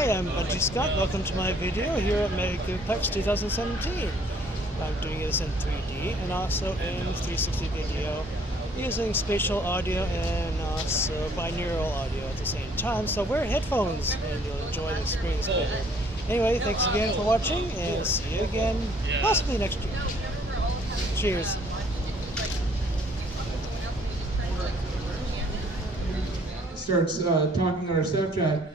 Hi, I'm Budgie Scott. Welcome to my video here at Megaplex 2017. I'm doing this in 3D and also in 360 video using spatial audio and also binaural audio at the same time. So wear headphones and you'll enjoy the experience better. Anyway, thanks again for watching and see you again possibly next year. Cheers. Starts talking on our Snapchat.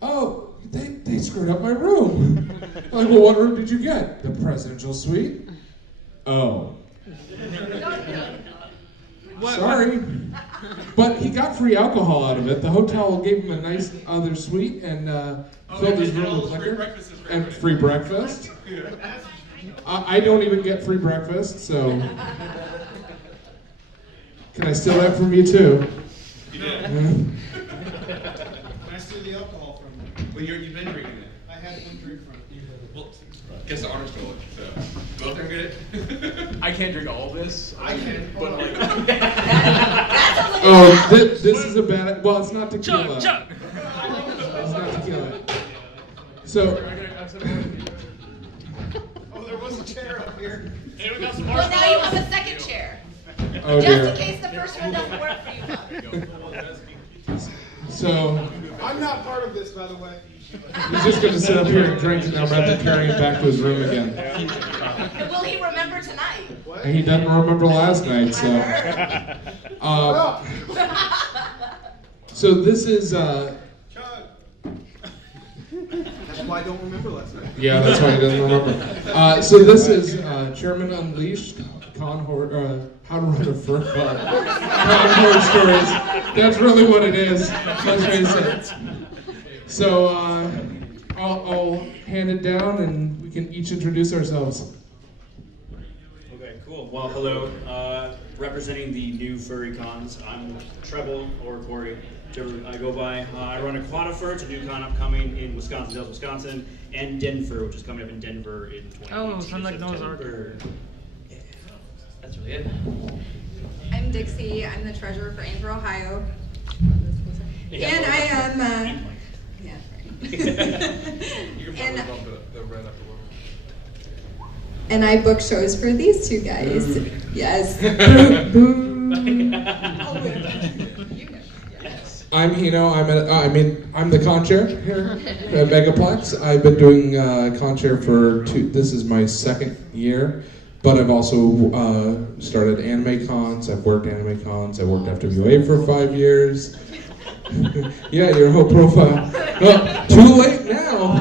Oh, they screwed up my room. I'm like, well, what room did you get? The presidential suite. Oh. Sorry. But he got free alcohol out of it. The hotel gave him a nice other suite and filled his room with liquor. And free breakfast. I don't even get free breakfast, so. Can I steal that from you too? Yeah. I steal the alcohol from you. Well, you've been drinking it. I had one drink from you. Well, guess the honor stole it. So go up there and get it. I can't drink all of this. I can, but like. Oh, this is a bad. Well, it's not tequila. Chug. It's not tequila. So. Oh, there was a chair up here. Hey, we got some Well, now you have a second chair. Oh Just dear. in case the first one doesn't work for you. So. I'm not part of this, by the way. He's just going to sit up here and drink, and I'm going to have to carry him back to his room again. And will he remember tonight? What? And he doesn't remember last night, so. So this is. Chug. That's why I don't remember last night. Yeah, that's why he doesn't remember. So this is Chairman Unleashed, how to run a fur farm. Con horror stories. That's really what it is. Let's face it. So I'll hand it down and we can each introduce ourselves. Okay, cool. Well, hello. Representing the new Furry cons, I'm Treble or Corey, whichever I go by. I run Aquatifur. It's a new con upcoming in Wisconsin, Dells, Wisconsin, and Denver, which is coming up in Denver in 2018. Oh, sounds like Noah's Ark. Yeah, that's really it. I'm Dixie. I'm the treasurer for Anchor, Ohio. Yeah, And I am, You and, can probably bump the red up a little. and I book shows for these two guys. Yes. I'm Hino. I'm the con chair here at Megaplex. I've been doing con chair for this is my second year, but I've also started anime cons. I've worked anime cons. I worked FWA for 5 years. Yeah, your whole profile. Well, too late now.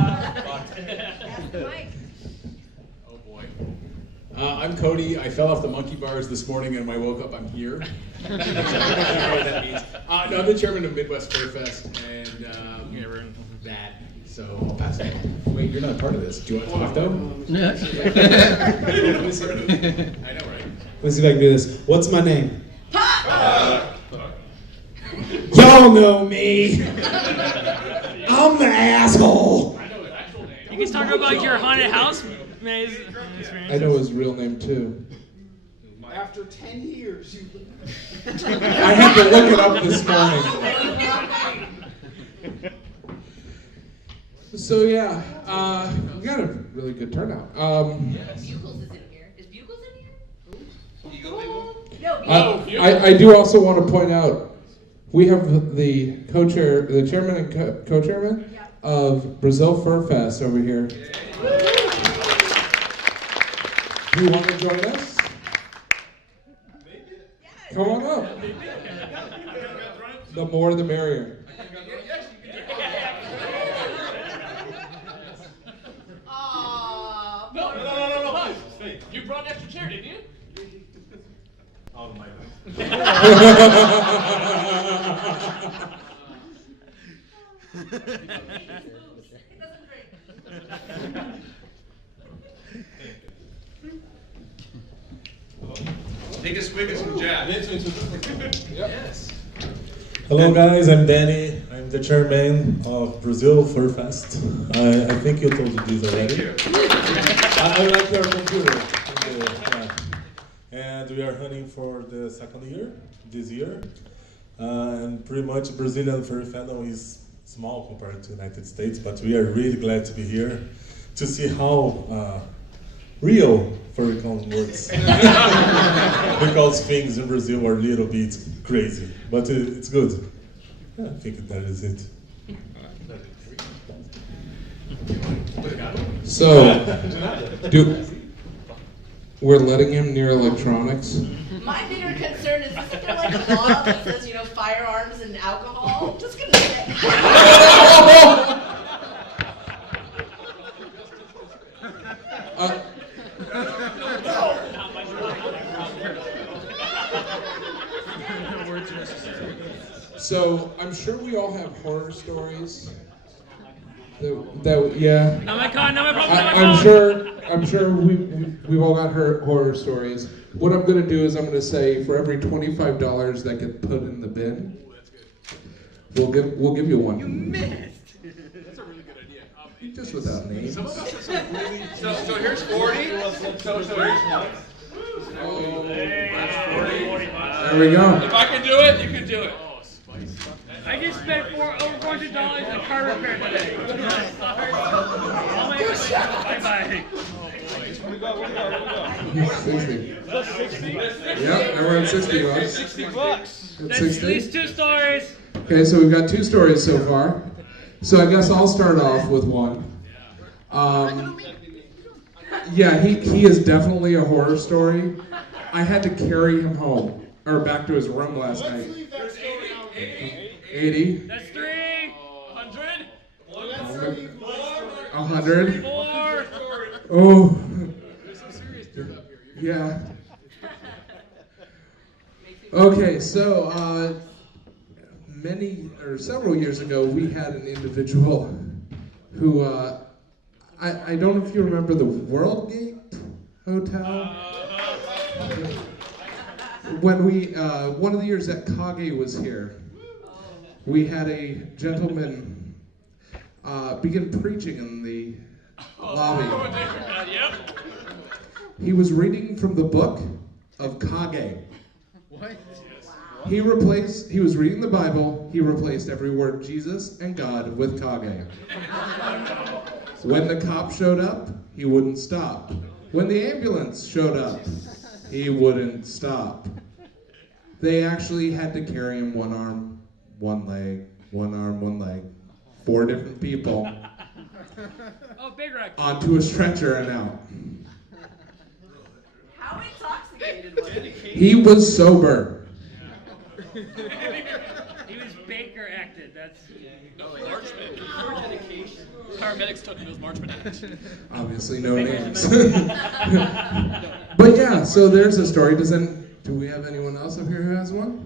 Oh boy. I'm Cody. I fell off the monkey bars this morning and when I woke up, I'm here. I don't know what that means. No, I'm the chairman of Midwest Fur Fest and that. So I'll pass it on. Wait, you're not part of this. Do you want to talk though? Yeah. I know, right? Let's see if I can do this. What's my name? Y'all know me. I'm the asshole. I know his actual name. You can talk about your haunted house maze experience. I know his real name too. After 10 years, you. I had to look it up this morning. So yeah, we got a really good turnout. Bugles is in here. Is Bugles in here? No, I do also want to point out we have the co-chair, the chairman and co-chairman of Brazil Fur Fest over here. Do you want to join us? Come on up. The more the merrier. Aww. No. You brought an extra chair, didn't you? Oh my Take a swig of some jab. Yes. Hello guys, I'm Danny. I'm the chairman of Brazil Fur Fest. I think you told you this already. I like your computer. And we are hunting for the second year, this year. And pretty much Brazilian fur fandom is small compared to the United States, but we are really glad to be here to see how real FurryCon works. Because things in Brazil are a little bit crazy, but it's good. Yeah, I think that is it. So, we're letting him near electronics. My bigger concern is, isn't there like a law that says, you know, firearms and alcohol? Just gonna say. So, I'm sure we all have horror stories. Yeah. I'm sure we've all got horror stories. What I'm gonna do is I'm gonna say for every $25 that get put in the bin, we'll give you one. You missed. That's a really good idea. Just without names. Some of us are some really. So here's 40. So here's one. Oh, that's 40. There we go. If I can do it, you can do it. I just spent over $400 on car repair today. Bye-bye. What do we got? 60. Is that 60? Yep, and we're at 60 bucks. $60. At That's at least 2 stories. Okay, so we've got 2 stories so far. So I guess I'll start off with one. Yeah, he is definitely a horror story. I had to carry him home, or back to his room last night. 80. That's 3. 100. 100. 4. Oh. There's some serious dirt up here. Yeah. Okay, so several years ago, we had an individual who I don't know if you remember the Worldgate Hotel. When one of the years that Kage was here, we had a gentleman begin preaching in the lobby. Yep. He was reading from the book of Kage. What? He was reading the Bible, he replaced every word Jesus and God with Kage. When the cop showed up, he wouldn't stop. When the ambulance showed up, he wouldn't stop. They actually had to carry him one arm, one leg, one arm, one leg. 4 different people. Oh, big wreck. Onto a stretcher and out. How intoxicated was he? He was sober. He was Baker acted. That's. Marchman. Paramedics took him. It was Marchman act. Obviously no names. But yeah, so there's a story. Do we have anyone else up here who has one?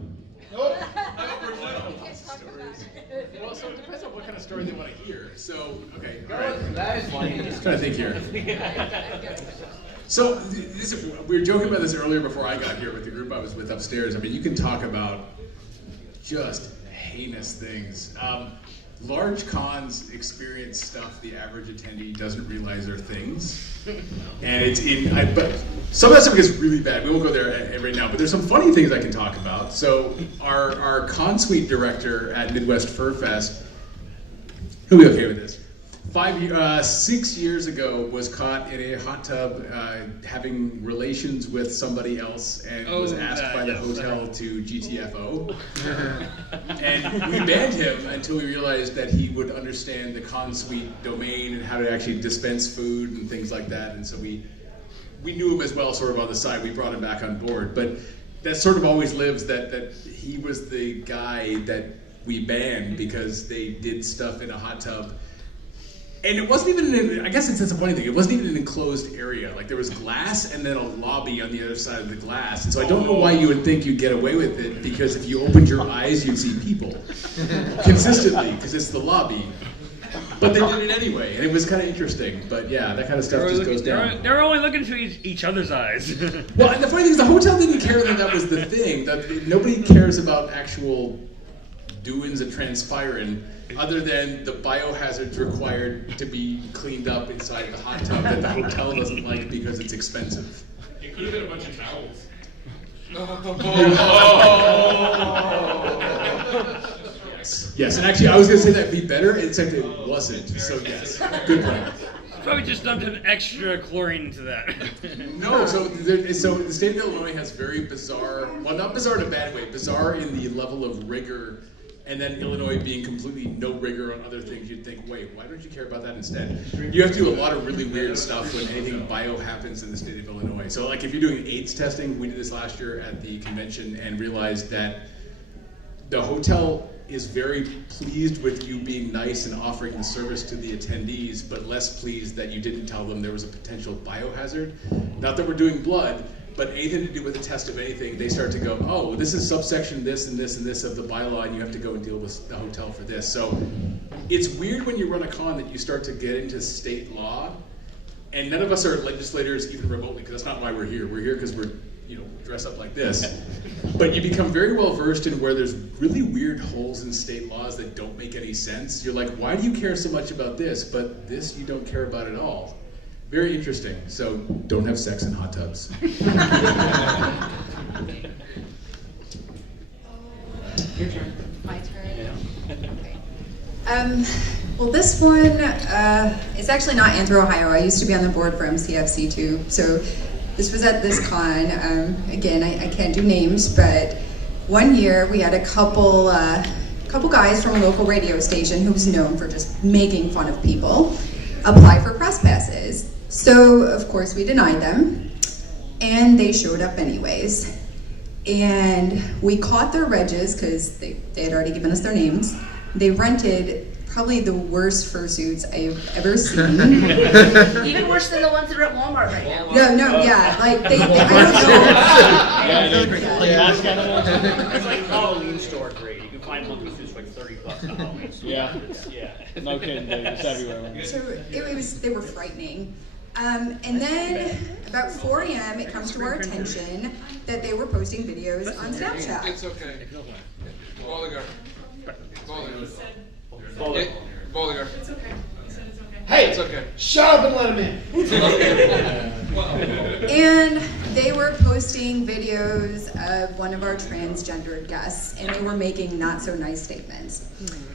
Well, so it depends on what kind of story they want to hear. So, okay, all right. That is funny. Just trying to think here. So, we were joking about this earlier before I got here with the group I was with upstairs. I mean, you can talk about just heinous things. Large cons experience stuff the average attendee doesn't realize are things. And but some of that stuff gets really bad. We won't go there right now, but there's some funny things I can talk about. So our con suite director at Midwest Fur Fest, he'll be okay with this. 6 years ago, was caught in a hot tub having relations with somebody else and was asked by the hotel to GTFO. And we banned him until we realized that he would understand the con suite domain and how to actually dispense food and things like that. And so we knew him as well, sort of on the side. We brought him back on board. But that sort of always lives, that he was the guy that we banned because they did stuff in a hot tub. And it wasn't even, I guess that's a funny thing, it wasn't even an enclosed area. Like there was glass and then a lobby on the other side of the glass. And so I don't know why you would think you'd get away with it, because if you opened your eyes, you'd see people consistently, because it's the lobby. But they did it anyway, and it was kind of interesting. But yeah, that kind of stuff just goes down. They're only looking through each other's eyes. Well, and the funny thing is the hotel didn't care that was the thing. That nobody cares about actual doings and transpiring, other than the biohazards required to be cleaned up inside the hot tub that the hotel doesn't like because it's expensive. It could have been a bunch of towels. Yes. Yes, and actually I was going to say that'd be better, except it wasn't. So yes, good plan. Probably just dumped an extra chlorine into that. No, so the state of Illinois has very bizarre, well, not bizarre in a bad way, bizarre in the level of rigor, and then Illinois being completely no rigor on other things. You'd think, wait, why don't you care about that instead? You have to do a lot of really weird stuff when anything bio happens in the state of Illinois. So like if you're doing AIDS testing, we did this last year at the convention and realized that the hotel is very pleased with you being nice and offering the service to the attendees, but less pleased that you didn't tell them there was a potential biohazard. Not that we're doing blood, but anything to do with a test of anything, they start to go, oh, this is subsection this and this and this of the bylaw, and you have to go and deal with the hotel for this. So it's weird when you run a con that you start to get into state law, and none of us are legislators even remotely, because that's not why we're here. We're here because we're dress up like this. But you become very well versed in where there's really weird holes in state laws that don't make any sense. You're like, why do you care so much about this, but this you don't care about at all? Very interesting. So don't have sex in hot tubs. Your turn. My turn? Okay. Well, this one is actually not Anthro, Ohio. I used to be on the board for MCFC too. So this was at this con. Again, I can't do names, but one year we had a couple guys from a local radio station who was known for just making fun of people apply for press passes. So of course we denied them, and they showed up anyways. And we caught their regs because they had already given us their names. They rented probably the worst fursuits I've ever seen. Even worse than the ones that are at Walmart right now. Yeah, like they I don't know. It's like Halloween store grade. You can find monkey suits for like $30 at Halloween. Yeah. No kidding, dude. It's everywhere. So they were frightening. And then about 4 a.m. it comes to our attention that they were posting videos on Snapchat. It's okay. Bolliger. Bolliger. It's okay. He said it's okay. Hey, it's okay. Shut up and let him in. And they were posting videos of one of our transgendered guests, and they were making not so nice statements.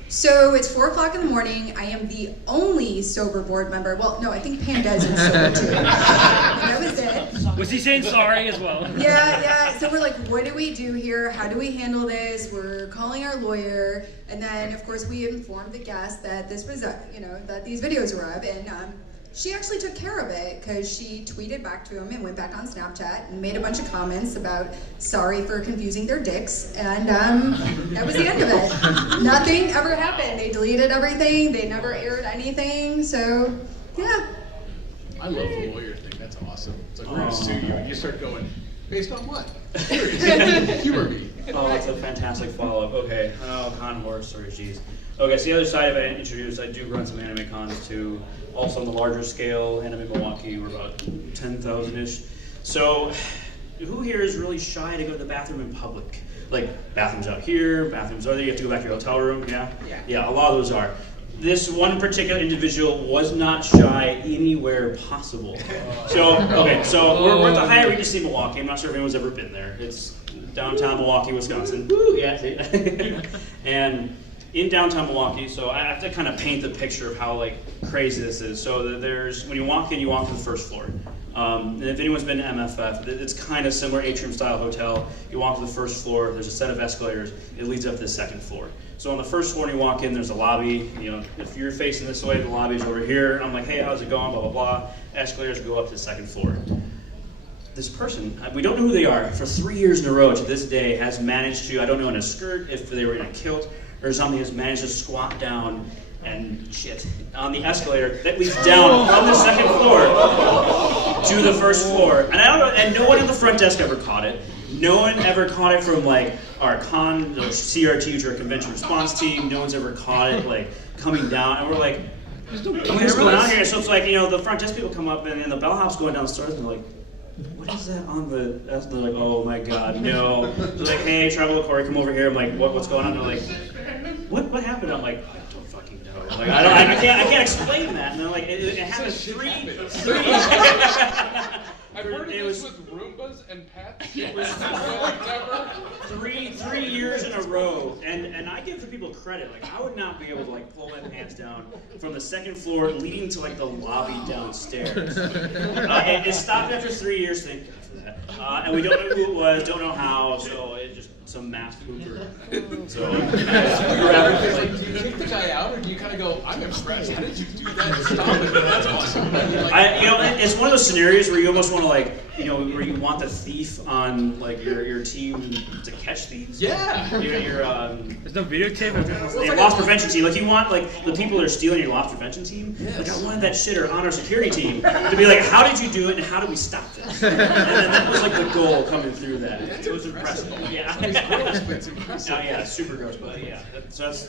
So it's 4 o'clock in the morning. I am the only sober board member. Well, no, I think Pandez is sober too. That was it. Was he saying sorry as well? Yeah. So we're like, what do we do here? How do we handle this? We're calling our lawyer, and then of course we informed the guest that this was, that these videos were up, and she actually took care of it because she tweeted back to him and went back on Snapchat and made a bunch of comments about sorry for confusing their dicks, and that was the end of it. Nothing ever happened. They deleted everything. They never aired anything. So, yeah. I love the lawyer thing. That's awesome. It's like we're going to sue you, and you start going, based on what? Humor me. Oh, that's a fantastic follow-up. Okay. Oh, con horror stories, geez. Okay, so the other side of it I introduced, I do run some anime cons too. Also on the larger scale, Anime Milwaukee, we're about 10,000-ish. So, who here is really shy to go to the bathroom in public? Like, bathrooms out here, bathrooms over there, you have to go back to your hotel room, yeah? Yeah, a lot of those are. This one particular individual was not shy anywhere possible. So we're at the Hyatt Regency Milwaukee. I'm not sure if anyone's ever been there. It's downtown Milwaukee, Wisconsin. Woo, yeah. And in downtown Milwaukee, so I have to kind of paint the picture of how crazy this is. So there's, when you walk in, you walk to the first floor. And if anyone's been to MFF, it's kind of similar atrium style hotel. You walk to the first floor, there's a set of escalators, it leads up to the second floor. So on the first floor when you walk in, there's a lobby. If you're facing this way, the lobby's over here. I'm like, hey, how's it going, blah, blah, blah. Escalators go up to the second floor. This person, we don't know who they are, for 3 years in a row to this day has managed to, I don't know in a skirt, if they were in a kilt or something, has managed to squat down and shit on the escalator that leads down from the second floor to the first floor. And I don't know, and no one in the front desk ever caught it. No one ever caught it from our con, or CRT, which are a convention response team. No one's ever caught it coming down. And we're like, what's going on here? So it's the front desk people come up and the bellhop's going downstairs and they're like, what is that on the, they're like, oh my God, no. They're like, hey, Travel Corey, come over here. I'm like, what's going on? They're like, what happened? I'm like, I don't fucking know. I can't explain that. And they're like, it happened three. I've heard of it this was with Roombas and pets. it was Never. three years in a row, and I give the people credit. Like I would not be able to like pull my pants down from the second floor leading to like the lobby downstairs. It stopped after 3 years. Thank God for that. And we don't know who it was, don't know how. So it just some mass pooper. So Do you kick the guy out, or do you kind of go, "I'm impressed. How did you do that? Stop it. That's awesome." It's one of those scenarios where you almost want to like, where you want the thief on like your team to catch thieves. Yeah. There's no videotape of that. Your loss prevention team. Like you want like the people that are stealing your loss prevention team. Yes. Like I wanted that shitter on our security team to be like, how did you do it and how do we stop this? And then that was like the goal coming through that. It was impressive. Yeah. It's impressive. Yeah, super gross, but yeah. So that's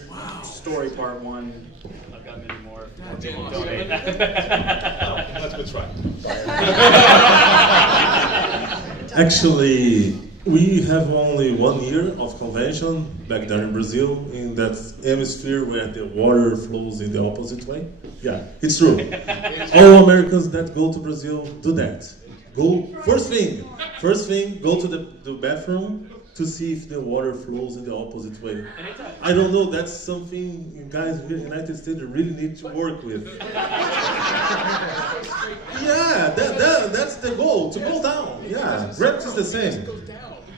story part one. I've got many more. Donate. That's good try. Actually, we have only 1 year of convention back there in Brazil, in that hemisphere where the water flows in the opposite way. Yeah, it's true. All Americans that go to Brazil do that. Go first thing, go to the bathroom to see if the water flows in the opposite way. I don't know, that's something you guys here in the United States really need to work with. Yeah, that's the goal, to go down. Yeah, gravity is the same.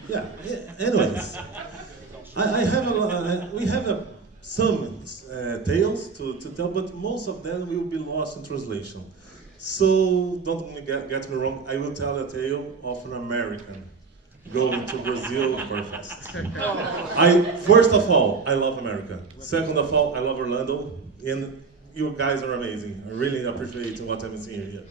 Yeah, anyways. We have some tales to tell, but most of them will be lost in translation. So don't get me wrong, I will tell a tale of an American going to Brazil for a fest. First of all, I love America. Second of all, I love Orlando, and you guys are amazing. I really appreciate what I'm seeing here.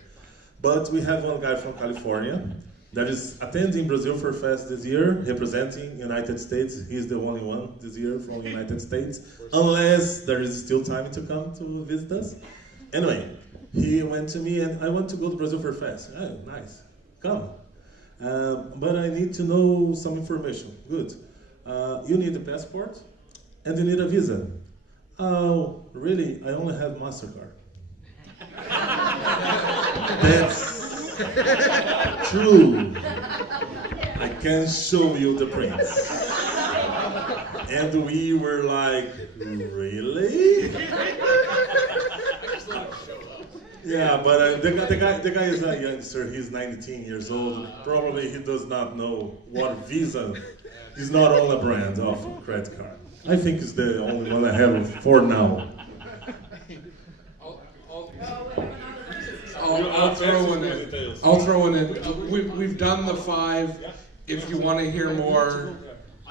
But we have one guy from California that is attending Brazil for Fest this year, representing United States. He's the only one this year from United States, unless there is still time to come to visit us. Anyway, he went to me and I want to go to Brazil for Fest. Oh, nice, come. But I need to know some information. Good. You need a passport and you need a visa. Oh, really? I only have MasterCard. That's true. I can show you the prints. And we were like, really? Yeah, but the guy is a youngster. He's 19 years old. Probably he does not know what Visa is, not on a brand of credit card. I think it's the only one I have for now. I'll throw one in. I'll throw one in. We've done the 5. If you want to hear more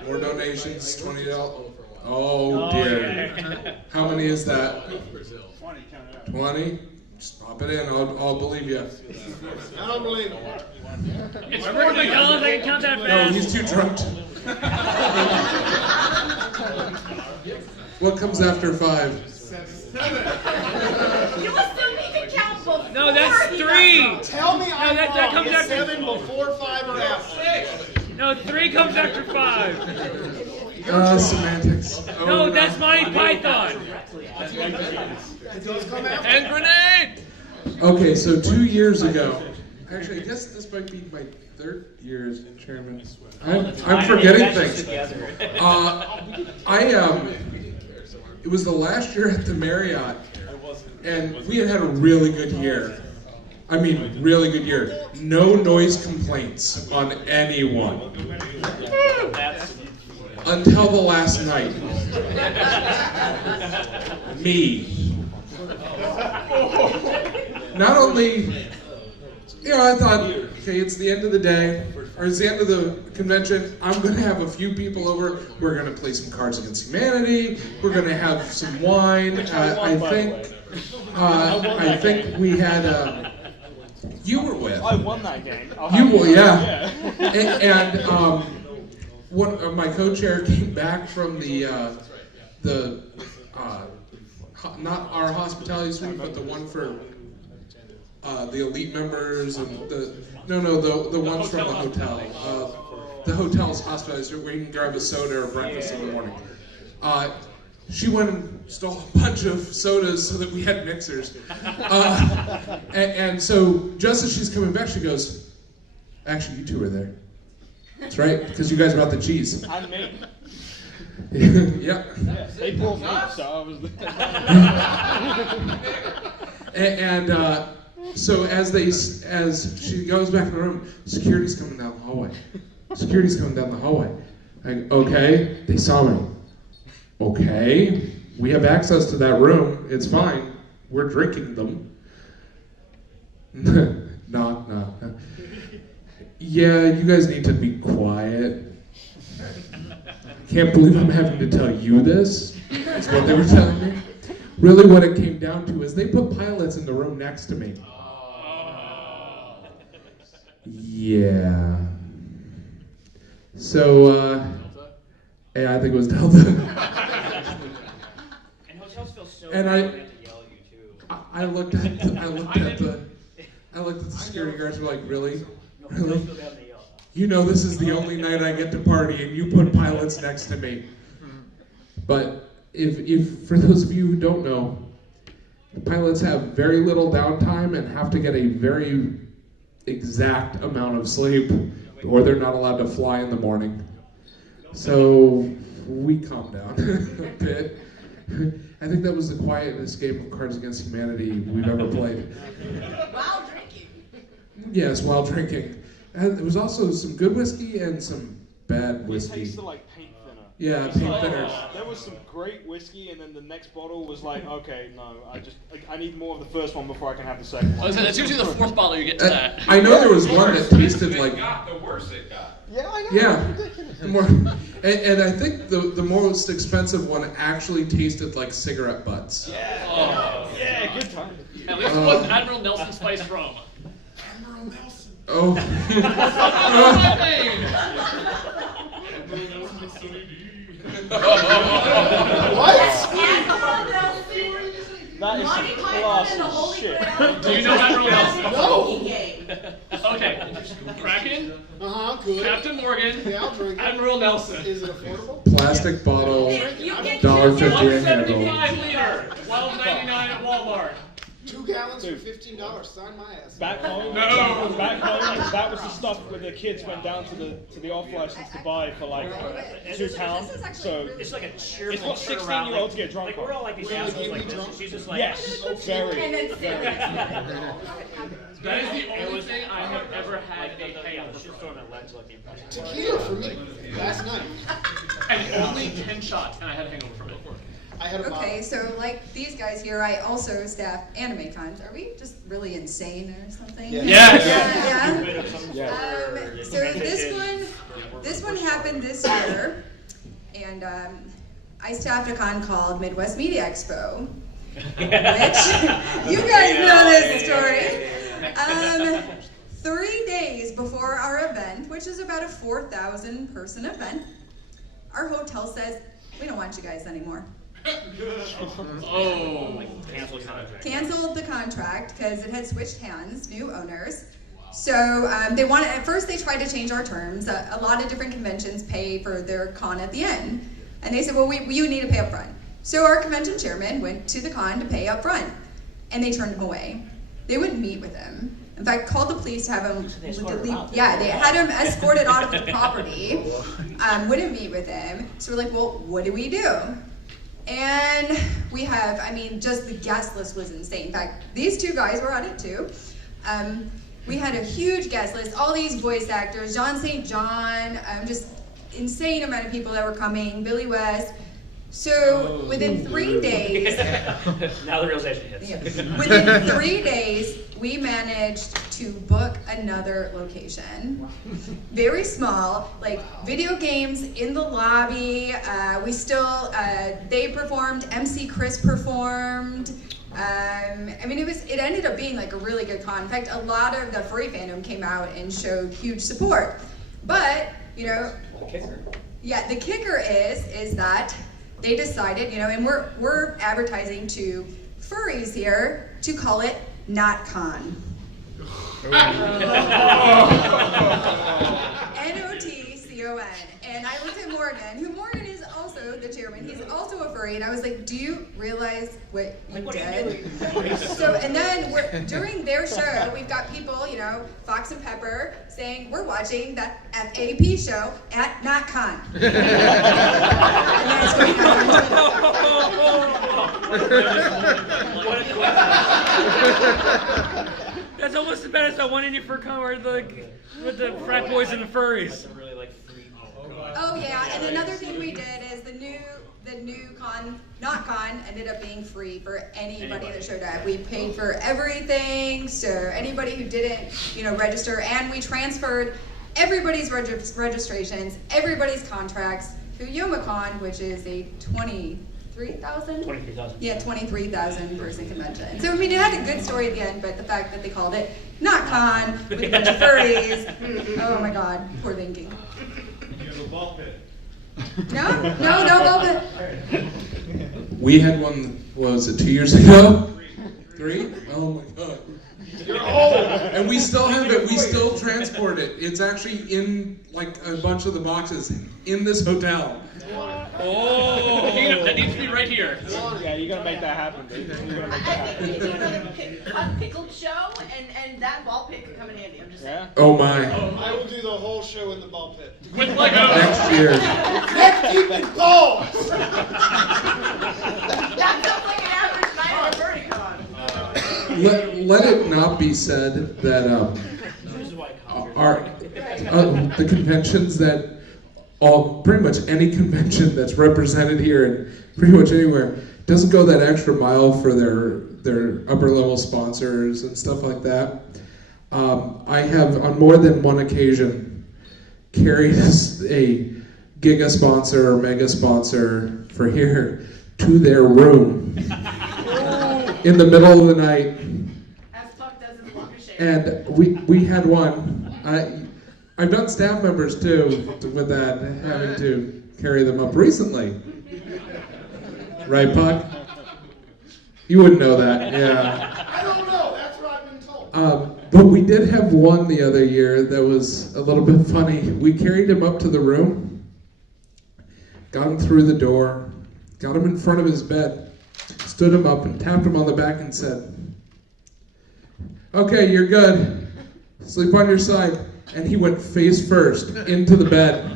donations, $20. Oh dear. How many is that? 20. Just pop it in. I'll believe you. I don't believe it. It's $4 McDonald's. I can count that No, fast. he's too drunk. What comes after 5? You must still need to count before. No, that's 3. Tell me I'm that wrong. comes Is after 7 before 5 or after? No, 3 comes after 5. Semantics. No, that's Monty Python. And grenade. Okay, so 2 years ago. Actually, I guess this might be my 3rd year as chairman. I'm forgetting things. It was the last year at the Marriott, and we had a really good year. I mean, really good year. No noise complaints on anyone. Until the last night. Me. Not only, I thought, okay, it's the end of the day, or it's the end of the convention, I'm going to have a few people over, we're going to play some Cards Against Humanity, we're going to have some wine, I think we had, you were with. I won that game. You will, yeah. And one of my co-chair came back from not our hospitality suite, but the one for the elite members and the ones from the hotel. The hotel's hospitality suite where you can grab a soda or breakfast in the morning. She went and stole a bunch of sodas so that we had mixers. And so just as she's coming back, she goes, Actually, you two were there. That's right, because you guys brought the cheese. And me. Yeah. They brought me, so I was And so as she goes back in the room, security's coming down the hallway. Security's coming down the hallway. Okay, they saw me. Okay, we have access to that room. It's fine. We're drinking them. No. Yeah, you guys need to be quiet. Can't believe I'm having to tell you this. Is what they were telling me. Really, what it came down to is they put pilots in the room next to me. Yeah. So, yeah, I think it was Delta. And hotels feel so And bad when they have to yell at you too. I looked at the security guards and were like, really? Really? You know this is the only night I get to party and you put pilots next to me. But if for those of you who don't know, the pilots have very little downtime and have to get a very exact amount of sleep or they're not allowed to fly in the morning. So we calmed down a bit. I think that was the quietest game of Cards Against Humanity we've ever played. While drinking. Yes, while drinking. And there was also some good whiskey and some bad whiskey. It tasted like paint thinner. Yeah, paint thinner. There was some great whiskey, and then the next bottle was like, okay, no, I need more of the first one before I can have the second one. It's usually the fourth bottle you get to that. I know there was one that tasted like. The worse it got. Yeah, I know. Yeah, and I think the most expensive one actually tasted like cigarette butts. Yeah, good time. At least it was Admiral Nelson Spice Rum. Admiral Nelson. Oh. That is Monty some Python class and the of Holy shit. Grail. Do you know Admiral Nelson? No. Okay. Kraken, Good. Captain Morgan, Yeah, I'll drink it. Admiral Nelson. Is it affordable? Plastic bottle, You get $1.50 a handle. 175 liter, $12.99 at Walmart. 2 gallons for $15. Sign my ass. Back home, No. back home, that was the stuff where the kids went down to the off license to buy for like £2. This is actually So really It's like a cheerful it's what turnaround, 16-years get drunk Like on. we're all like these assholes like this, and she's just like, Yes, very. And then serious. That is the only thing I have ever had a payout. Tequila for me last night. And only 10 shots, and I had a hangover from it. I had a Okay, so like these guys here, I also staff anime cons. Are we just really insane or something? Yeah. Yes. Yeah. So this one happened this year, and I staffed a con called Midwest Media Expo, which you guys know this story. 3 days before our event, which is about a 4,000 person event, our hotel says, we don't want you guys anymore. Oh. Canceled the contract because it had switched hands, new owners. So they wanted, at first they tried to change our terms. A lot of different conventions pay for their con at the end. And they said, well, you need to pay up front. So our convention chairman went to the con to pay up front. And they turned him away. They wouldn't meet with him. In fact, called the police to have him leave. Yeah, they had him escorted out of the property. Wouldn't meet with him. So we're like, well, what do we do? And we have, just the guest list was insane. In fact, these two guys were at it too. We had a huge guest list, all these voice actors, John St. John, just insane amount of people that were coming, Billy West. So within 3 days, Now the realization hits. yeah, within 3 days, we managed to book another location. Very small, like video games in the lobby. We still, they performed, MC Chris performed. It ended up being like a really good con. In fact, a lot of the furry fandom came out and showed huge support. But, the kicker is that they decided, and we're advertising to furries here to call it Not Con. NOTCON. And I looked at Morgan, who Morgan is also the chairman. He's also a furry. and I was like, do you realize what you what are you did? doing? So, and then during their show, we've got people, you know, Fox and Pepper, saying, we're watching that FAP show at NotCon. And that's what happened. That's almost as bad as that one Indie for Con where with the frat boys and the furries. Oh yeah, and another thing we did is the new NotCon ended up being free for anybody that showed up. We paid for everything, so anybody who didn't, you know, register, and we transferred everybody's registrations, everybody's contracts to YomaCon, which is a 23,000? 23,000. Yeah, 23,000 person convention. So I mean, it had a good story at the end, but the fact that they called it NotCon with a bunch of furries, oh my God, poor thinking. You have a ball pit. No ball pit. We had one, what was it, 2 years ago? 3? Oh my God. You're old. And we still have it, we still transport it. It's actually in like a bunch of the boxes in this hotel. Oh, that needs to be right here. Yeah, you gotta make that happen, dude. You gotta make that I think we need to do happen. another pickled show, and that ball pit could come in handy. I'm just saying. Yeah? Oh my. I will do the whole show in the ball pit. With Legos. Next year. Keep balls! That sounds like an average night at a Furry Con. Let it not be said that the conventions that pretty much any convention that's represented here and pretty much anywhere doesn't go that extra mile for their upper level sponsors and stuff like that. I have on more than one occasion carried a giga sponsor or mega sponsor for here to their room in the middle of the night. As Puck does his walk of shame. And we had one. I've done staff members too with that, having to carry them up recently. Right, Puck? You wouldn't know that, yeah. I don't know. That's what I've been told. But we did have one the other year that was a little bit funny. We carried him up to the room, got him through the door, got him in front of his bed, stood him up and tapped him on the back and said, "Okay, you're good. Sleep on your side." And he went face first into the bed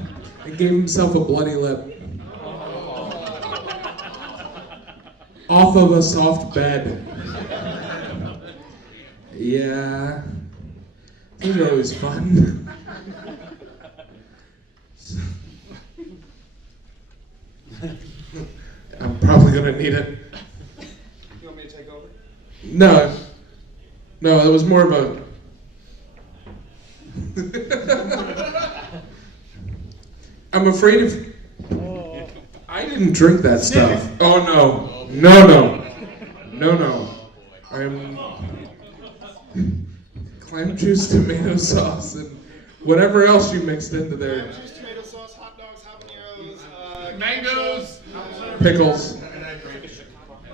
and gave himself a bloody lip. Off of a soft bed. Yeah. Those are always fun. I'm probably gonna need it. You want me to take over? No, it was more of a. I'm afraid if I didn't drink that stuff. Oh no. I'm clam juice, tomato sauce, and whatever else you mixed into there. Juice, tomato sauce, hot dogs, habaneros, Mangoes. Pickles.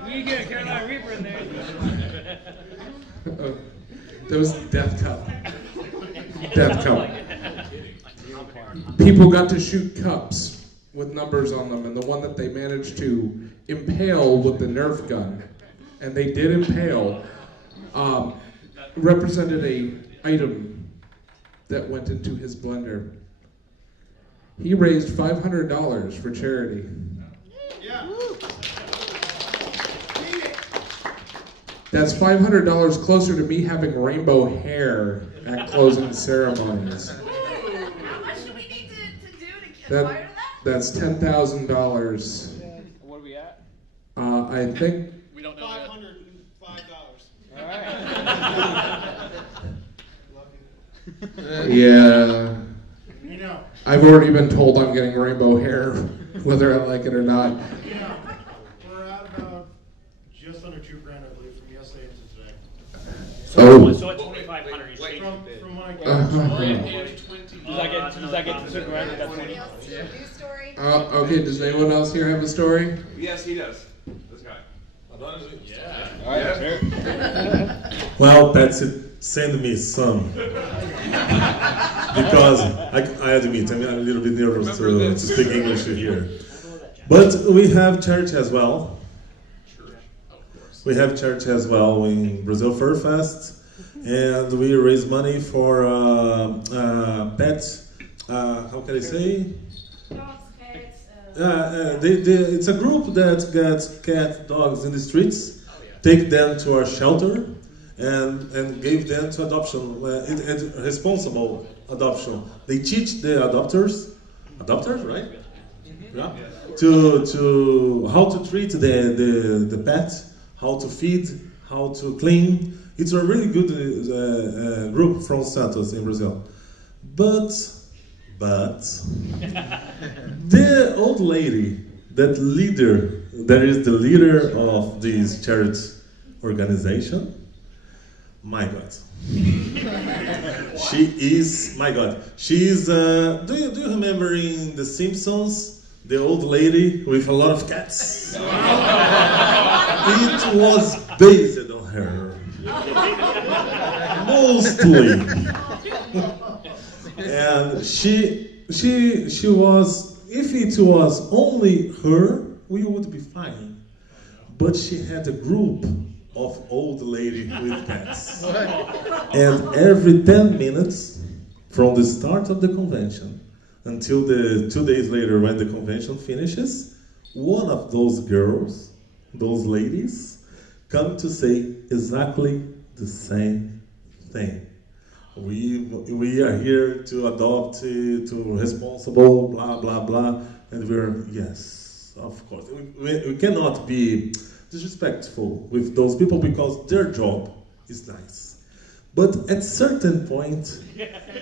We get a Carolina Reaper in there. That was Death Cup. Death Cup. People got to shoot cups with numbers on them, and the one that they managed to impale with the Nerf gun, and they did impale, represented a item that went into his blender. He raised $500 for charity. Yeah. That's $500 closer to me having rainbow hair at closing ceremonies. How much do we need to do to acquire that? That's $10,000. What are we at? I think. We don't know yet. $505. Yeah. You know. I've already been told I'm getting rainbow hair, whether I like it or not. Yeah. We're at about just under $2,000, I believe, from yesterday to today. Oh. So at 2,500, you straight From when I got Does that get to $2,000 at that point? News story. Okay, does anyone else here have a story? Yes, he does. This guy. Yeah. All right, let's hear it. Well, Patsy, send me some. Because I admit, I'm a little bit nervous to speak English here. But we have church as well. We have church as well in Brazil Fur Fest, and we raise money for pets. How can I say? Dogs, cats. It's a group that gets cat dogs in the streets, take them to our shelter, and give them to adoption, responsible adoption. They teach the adopters, right? Yeah. To how to treat the pet, how to feed, how to clean. It's a really good group from Santos in Brazil. But the old lady, that is the leader of this charity organization, my God. She is, my God. She is, do you remember in The Simpsons, the old lady with a lot of cats? It was based on her. Mostly. And she was, if it was only her, we would be fine. But she had a group of old lady with cats. And every 10 minutes, from the start of the convention until the 2 days later when the convention finishes, one of those girls, those ladies, come to say exactly the same thing. We are here to adopt, to responsible, blah, blah, blah. And we're, yes, of course. We cannot be disrespectful with those people because their job is nice. But at certain point,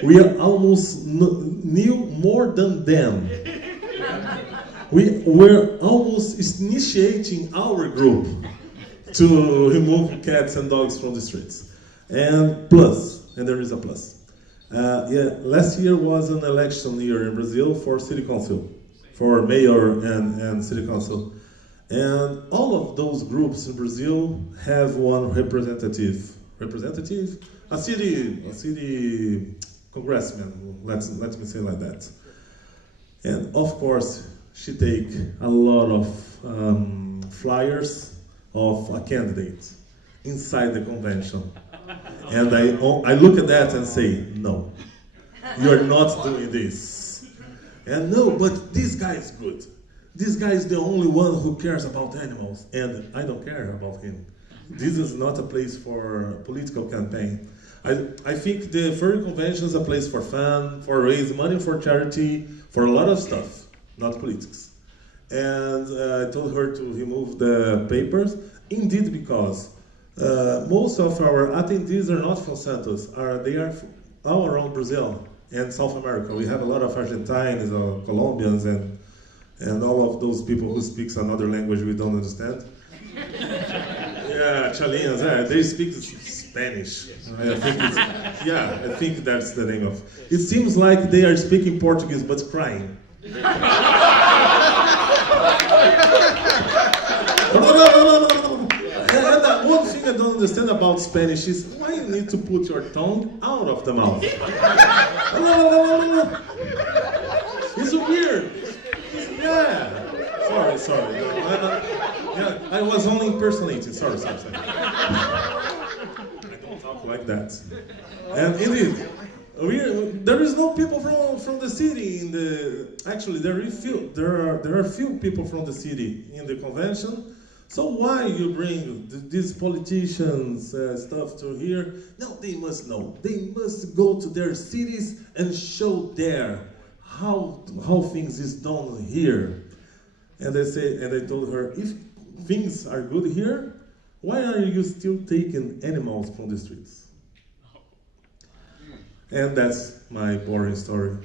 we are almost knew more than them. We were almost initiating our group to remove cats and dogs from the streets. And there is a plus. Last year was an election year in Brazil for city council, for mayor and city council. And all of those groups in Brazil have one representative, a city congressman, let me say like that. And of course, she take a lot of flyers of a candidate inside the convention. And I look at that and say, no, you're not doing this. And no, but this guy is good. This guy is the only one who cares about animals, and I don't care about him. This is not a place for political campaign. I think the furry convention is a place for fun, for raising money for charity, for a lot of stuff, not politics. And I told her to remove the papers, indeed because most of our attendees are not from Santos, they are all around Brazil and South America. We have a lot of Argentines or Colombians and all of those people who speak another language we don't understand. Yeah, Chileans, they speak Spanish. I think that's the name of. It seems like they are speaking Portuguese but crying. No. And one thing I don't understand about Spanish is why you need to put your tongue out of the mouth. It's weird. Yeah. Sorry. I was only impersonating. Sorry. I don't talk like that. And indeed, there is no people from the city Actually, there are few people from the city in the convention. So why you bring these politicians stuff to here? No, they must know. They must go to their cities and show there how things is done here. And I told her, if things are good here, why are you still taking animals from the streets? And that's my boring story.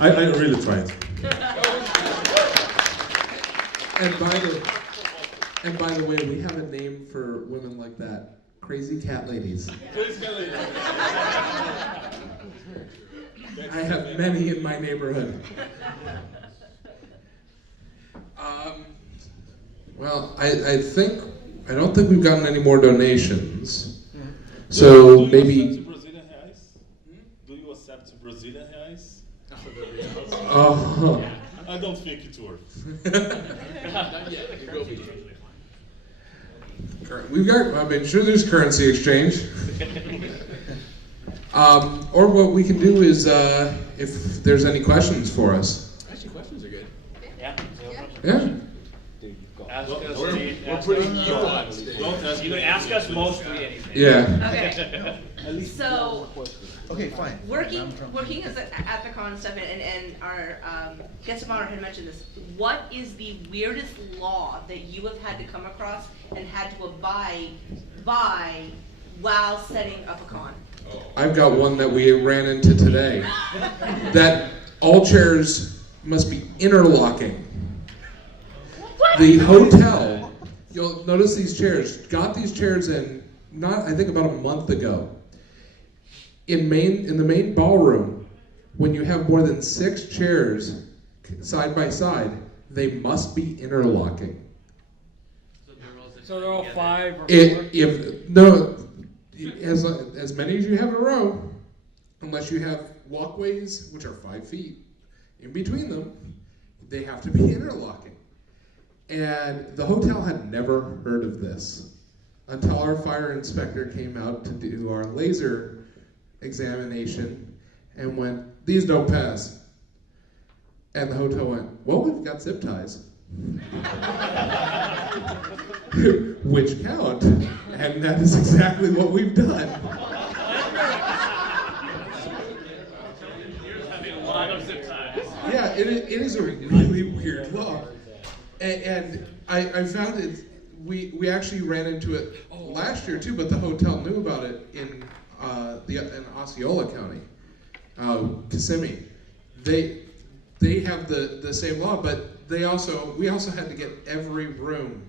I really tried. And by the way, we have a name for women like that: crazy cat ladies. I have many in my neighborhood. Well, I don't think we've gotten any more donations. So maybe. Do you accept Brazilian reais? Oh. I don't think it works. Not yet. It will be. We've got, I mean, sure there's currency exchange. Or what we can do is, if there's any questions for us. Actually, questions are good. Yeah. Yeah. Ask us, We're putting you on stage. You can ask us mostly anything. Yeah. Okay. So, okay, fine. working as at the con stuff, and our guest of honor had mentioned this. What is the weirdest law that you have had to come across and had to abide by while setting up a con? I've got one that we ran into today. That all chairs must be interlocking. The hotel, you'll notice these chairs, got these chairs in, I think about a month ago. In the main ballroom, when you have more than 6 chairs side by side, they must be interlocking. So they're all 5 or 4? As many as you have in a row, unless you have walkways, which are 5 feet in between them, they have to be interlocking. And the hotel had never heard of this until our fire inspector came out to do our laser examination and went, "These don't pass." And the hotel went, "Well, we've got zip ties." Which count. And that is exactly what we've done. Yeah, it is a really weird law. And I found it, we actually ran into it last year too, but the hotel knew about it in Osceola County, Kissimmee. They have the same law, but we also had to get every room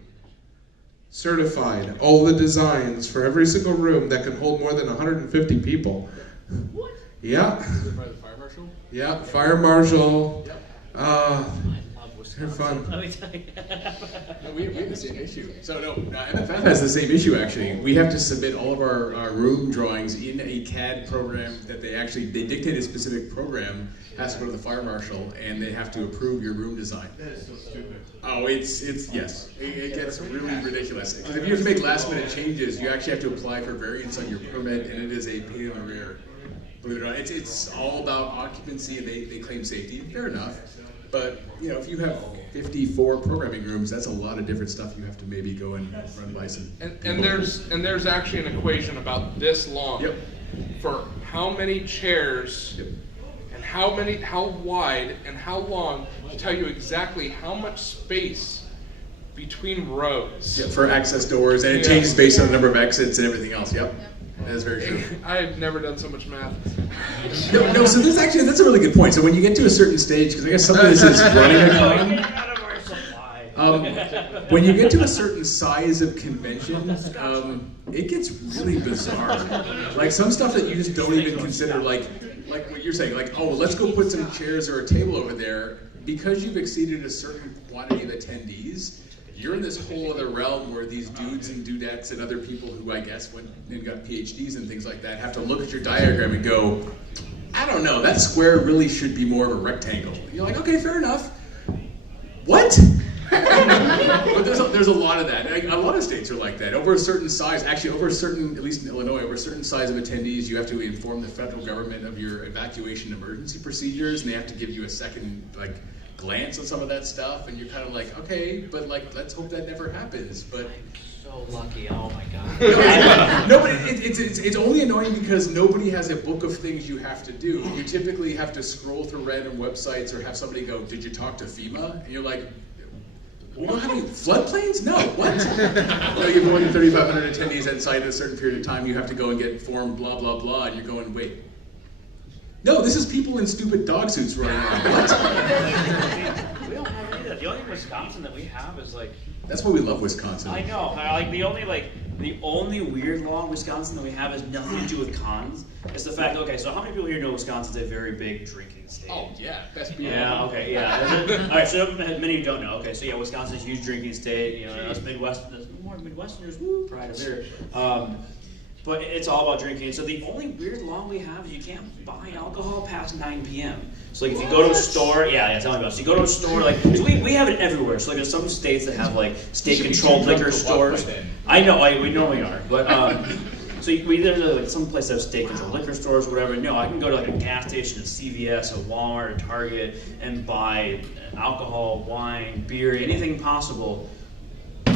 certified, all the designs for every single room that can hold more than 150 people. What? Yeah. Is it by the fire marshal? Yeah, fire marshal. They're fun. No, we have the same issue. So no, MFF has the same issue actually. We have to submit all of our room drawings in a CAD program that they dictate a specific program, has to go to the fire marshal, and they have to approve your room design. That is so stupid. Oh, it's yes. It gets really ridiculous. Because if you have to make last minute changes, you actually have to apply for variance on your permit, and it is a pain in the rear. Believe it or not, it's all about occupancy, and they claim safety. Fair enough. But if you have 54 programming rooms, that's a lot of different stuff you have to maybe go and run by some. And there's actually an equation about this long for how many chairs and how wide and how long to tell you exactly how much space between rows. Yeah, for access doors, and it changes based on the number of exits and everything else. Yep. That is very true. I've never done so much math. No, so that's a really good point. So when you get to a certain stage, because I guess some of this is running a con, when you get to a certain size of convention, it gets really bizarre. Like some stuff that you just don't even consider, like what you're saying, like, oh, let's go put some chairs or a table over there, because you've exceeded a certain quantity of attendees. You're in this whole other realm where these dudes and dudettes and other people who I guess went and got PhDs and things like that have to look at your diagram and go, I don't know, that square really should be more of a rectangle. And you're like, okay, fair enough. What? But there's a lot of that. A lot of states are like that. Over a certain size, actually over a certain, at least in Illinois, over a certain size of attendees, you have to inform the federal government of your evacuation emergency procedures, and they have to give you a second, glance on some of that stuff, and you're kind of like, okay, but let's hope that never happens. But so lucky, oh my god. No, but it's only annoying because nobody has a book of things you have to do. You typically have to scroll through random websites or have somebody go, did you talk to FEMA? And you're like, we don't have any floodplains? No, what? You have more than 3,500 attendees on site in a certain period of time, you have to go and get form blah, blah, blah, and you're going, wait. No, this is people in stupid dog suits running around. What? We don't have any of that. The only Wisconsin that we have is That's why we love Wisconsin. I know. The only weird law in Wisconsin that we have has nothing to do with cons. It's the fact. Okay, so how many people here know Wisconsin's a very big drinking state? Oh yeah, best beer. Yeah. Okay. Yeah. All right. So many don't know. Okay. So yeah, Wisconsin's a huge drinking state. Us Midwesterners, woo, pride of beer. But it's all about drinking. So the only weird law we have is you can't buy alcohol past 9 p.m. So like if you go to a store, tell me about it. So you go to a store, like, so we have it everywhere. So like in some states that have like state-controlled liquor stores. I know, we normally are, but so there's like some place that have state-controlled liquor stores, or whatever. No, I can go to like a gas station, a CVS, a Walmart, a Target, and buy alcohol, wine, beer, anything possible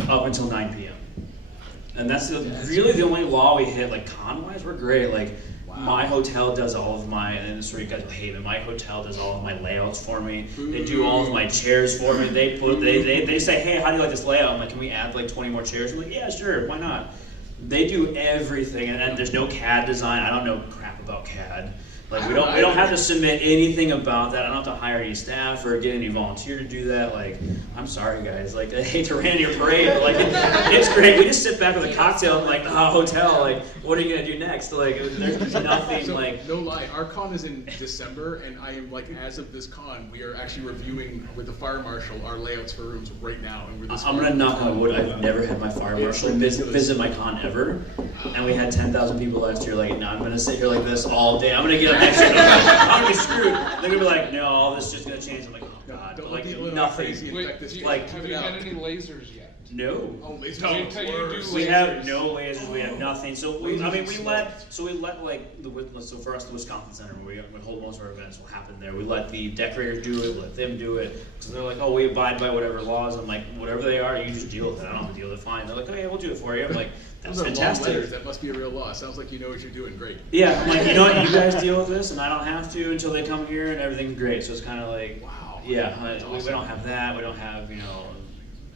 up until 9 p.m. And that's really the only law we hit. Like con-wise, we're great. Like my hotel does all of my, and this is where you guys will hate it. My hotel does all of my layouts for me. They do all of my chairs for me. They say, hey, how do you like this layout? I'm like, can we add like 20 more chairs? I'm like, yeah, sure, why not? They do everything, and there's no CAD design. I don't know crap about CAD. Like we don't have to submit anything about that. I don't have to hire any staff or get any volunteer to do that. Like, I'm sorry guys. Like, I hate to rain your parade, but like it's great. We just sit back with a cocktail and like hotel. Like, what are you gonna do next? Like, there's nothing. So, like, no lie, our con is in December, and I am like, as of this con, we are actually reviewing with the fire marshal our layouts for rooms right now. And I'm gonna knock on wood. I've never had my fire marshal visit my con ever, and we had 10,000 people last year. Like, no, I'm gonna sit here like this all day. I'm gonna get up next year. I'm gonna be screwed. They're gonna be like, no, all this is just gonna change. I'm like, oh god, but like nothing. Like, have you had any lasers yet? No. Oh, lasers. We have no lasers. We have nothing. So we let like so for us the Wisconsin Center where we hold most of our events will happen there. We let the decorators do it. Let them do it. So they're like, oh, we abide by whatever laws. I'm like, whatever they are, you just deal with it. I don't have to deal with it. Fine. They're like, oh yeah, we'll do it for you. I'm like, that's fantastic. That must be a real law. Sounds like you know what you're doing. Great. Yeah, I'm like, you know what? You guys deal with this, and I don't have to until they come here, and everything's great. So it's kind of like, wow. Yeah, we don't have that. We don't have,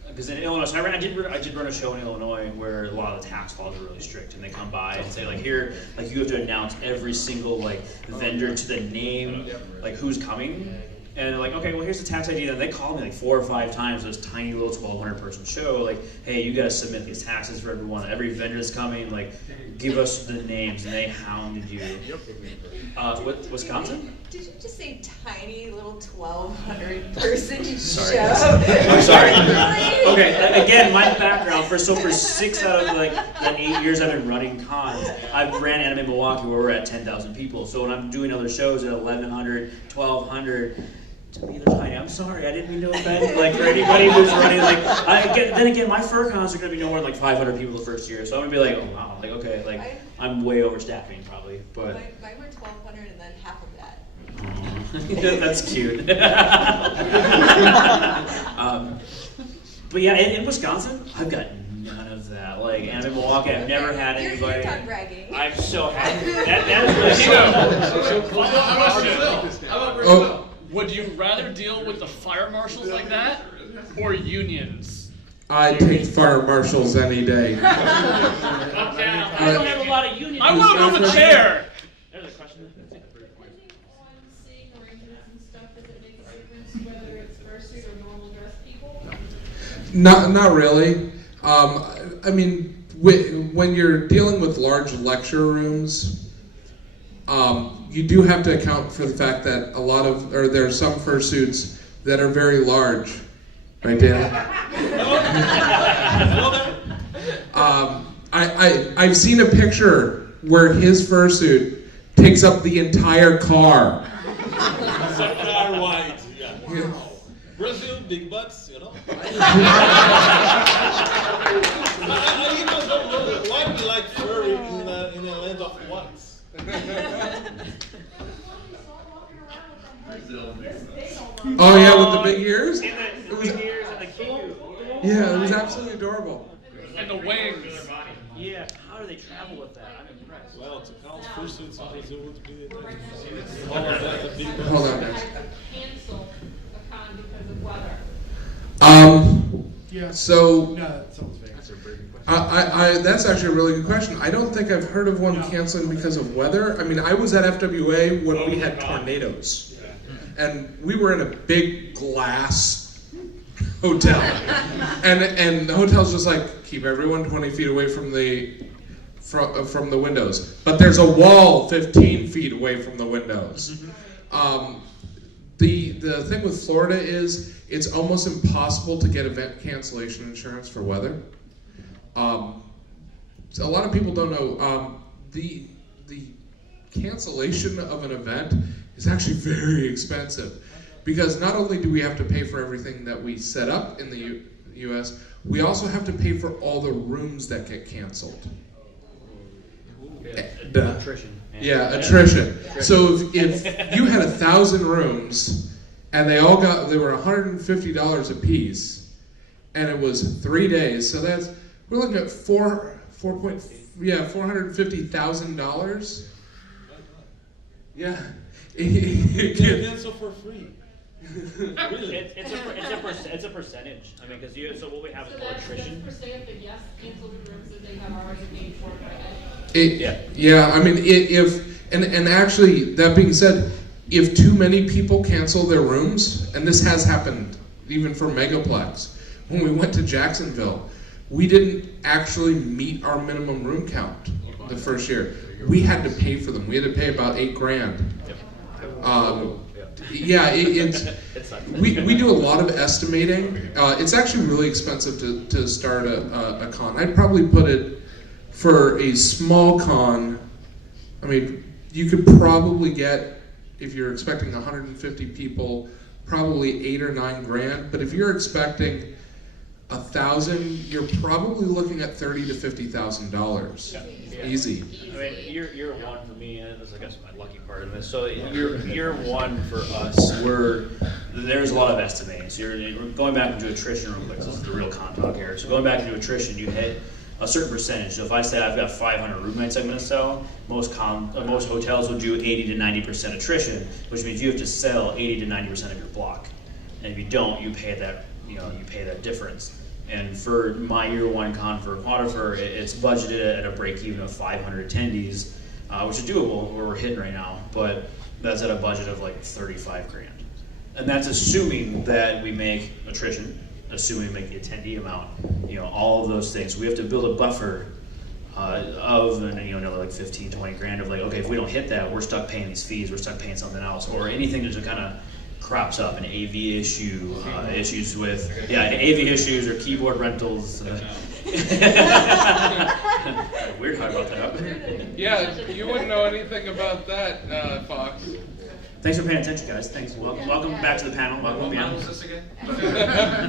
because in Illinois, so I did run a show in Illinois where a lot of the tax laws are really strict, and they come by and say like, here, like you have to announce every single like vendor to the name, like who's coming. And they're like, okay, well, here's the tax ID. And they called me like 4 or 5 times. This tiny little 1,200 person show. Like, hey, you got to submit these taxes for everyone. Every vendor that's coming, like, give us the names. And they hounded you. Wisconsin? Did you just say tiny little 1,200 person Sorry. show? I'm sorry. Okay, again, my background for 6 out of like the 8 years I've been running cons, I've ran Anime Milwaukee where we're at 10,000 people. So when I'm doing other shows at 1,100, 1,200. To me, they're tiny. I'm sorry, I didn't mean to offend. Like for anybody who's running, like then again, my fur cons are gonna be no more than like 500 people the first year. So I'm gonna be like, oh wow, like okay, like I'm way overstaffing probably, but. Mine were 1,200 and then half of that. That's cute. But yeah, in Wisconsin, I've got none of that. Like, and in Milwaukee, I've never had anybody. You're done bragging. I'm so happy. That is really How about Brazil? Would you rather deal with the fire marshals like that, or unions? I take fire marshals any day. Okay, I don't have a lot of unions. I want to move a chair. There's a question. Not really. I mean, when you're dealing with large lecture rooms, you do have to account for the fact that there are some fursuits that are very large, right, Dan? I've seen a picture where his fursuit takes up the entire car. Car wide, yeah. Brazil, big butts, you know. Why do we like furry in a land of whites? Oh yeah, with the big ears? Yeah, it was absolutely adorable. And the wings. Yeah, how do they travel with that? I'm impressed. Well, to count fursuits in Brazil would be Hold on, guys. Cancel a con because of weather. Yeah. So, No, that sounds fake. that's actually a really good question. I don't think I've heard of one canceling because of weather. I mean, I was at FWA when we had tornadoes. And we were in a big glass hotel. and the hotel's just like, keep everyone 20 feet away from the windows. But there's a wall 15 feet away from the windows. The thing with Florida is it's almost impossible to get event cancellation insurance for weather. A lot of people don't know. the cancellation of an event is actually very expensive, because not only do we have to pay for everything that we set up in the U.S., we also have to pay for all the rooms that get canceled. Attrition. Yeah, attrition. So if you had 1,000 rooms and they were $150 a piece, and it was 3 days, so we're looking at $450,000. Yeah. Cancel for free. Really? It's a percentage. I mean, because so what we have is called attrition. For say if the guests cancel the rooms that they have already paid for by Yeah, I mean, and actually, that being said, if too many people cancel their rooms, and this has happened even for Megaplex, when we went to Jacksonville, we didn't actually meet our minimum room count the first year. We had to pay for them. We had to pay about $8,000. Yeah, we do a lot of estimating. It's actually really expensive to start a con. I'd probably put it, for a small con, I mean, you could probably get, if you're expecting 150 people, probably $8,000 or $9,000. But if you're expecting 1,000, you're probably looking at $30,000 to $50,000. Yeah. Easy. I mean, year one for me, and that's I guess my lucky part of this. So year one for us, there's a lot of estimating. So you're going back into attrition real quick. This is the real con talk here. So going back into attrition, you hit a certain percentage. So if I say I've got 500 room nights I'm going to sell, most hotels will do 80 to 90% attrition, which means you have to sell 80 to 90% of your block. And if you don't, you pay that difference. And for my year one con for Quadrifer, it's budgeted at a break even of 500 attendees, which is doable where we're hitting right now, but that's at a budget of like $35,000. And that's assuming that we make attrition, assuming we make the attendee amount, all of those things. We have to build a buffer of another like 15, 20 grand of like, okay, if we don't hit that, we're stuck paying these fees, we're stuck paying something else, or anything that just kind of crops up, an AV issue, issues with, AV issues or keyboard rentals. Weird how I brought that up. Yeah, you wouldn't know anything about that, Fox. Thanks for paying attention, guys. Thanks. Welcome back to the panel. Welcome What was this again?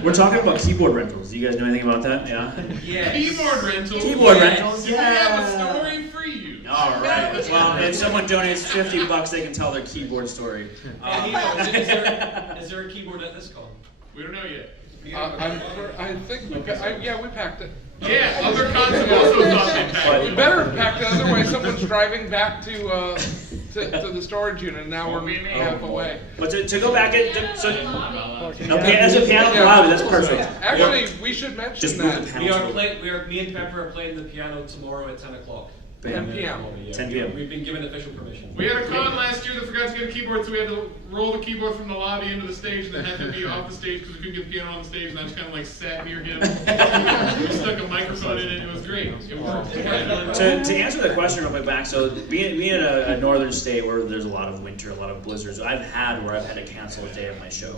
We're talking about keyboard rentals. Do you guys know anything about that? Yeah? Yes. Keyboard rentals. Keyboard rentals? We have a story for you. All right. Well, if someone donates $50, they can tell their keyboard story. Is there a keyboard at this con? We don't know yet. I think we packed it. Yeah, other cons have also thought they packed it. We better have packed it, otherwise someone's driving back to the storage unit, and now we're half away. But to go back, as a piano lobby, that's perfect. Actually, we should mention that. Me and Pepper are playing the piano tomorrow at 10 o'clock. 10 p.m. 10 p.m. We've been given official permission. We had a con last year that forgot to get a keyboard, so we had to roll the keyboard from the lobby into the stage, and then had to be off the stage because we couldn't get the piano on the stage, and I just kind of like sat near him. We stuck a microphone in it, and it was great. It worked. To answer the question real quick back, so being in a northern state where there's a lot of winter, a lot of blizzards, I've had to cancel a day of my show.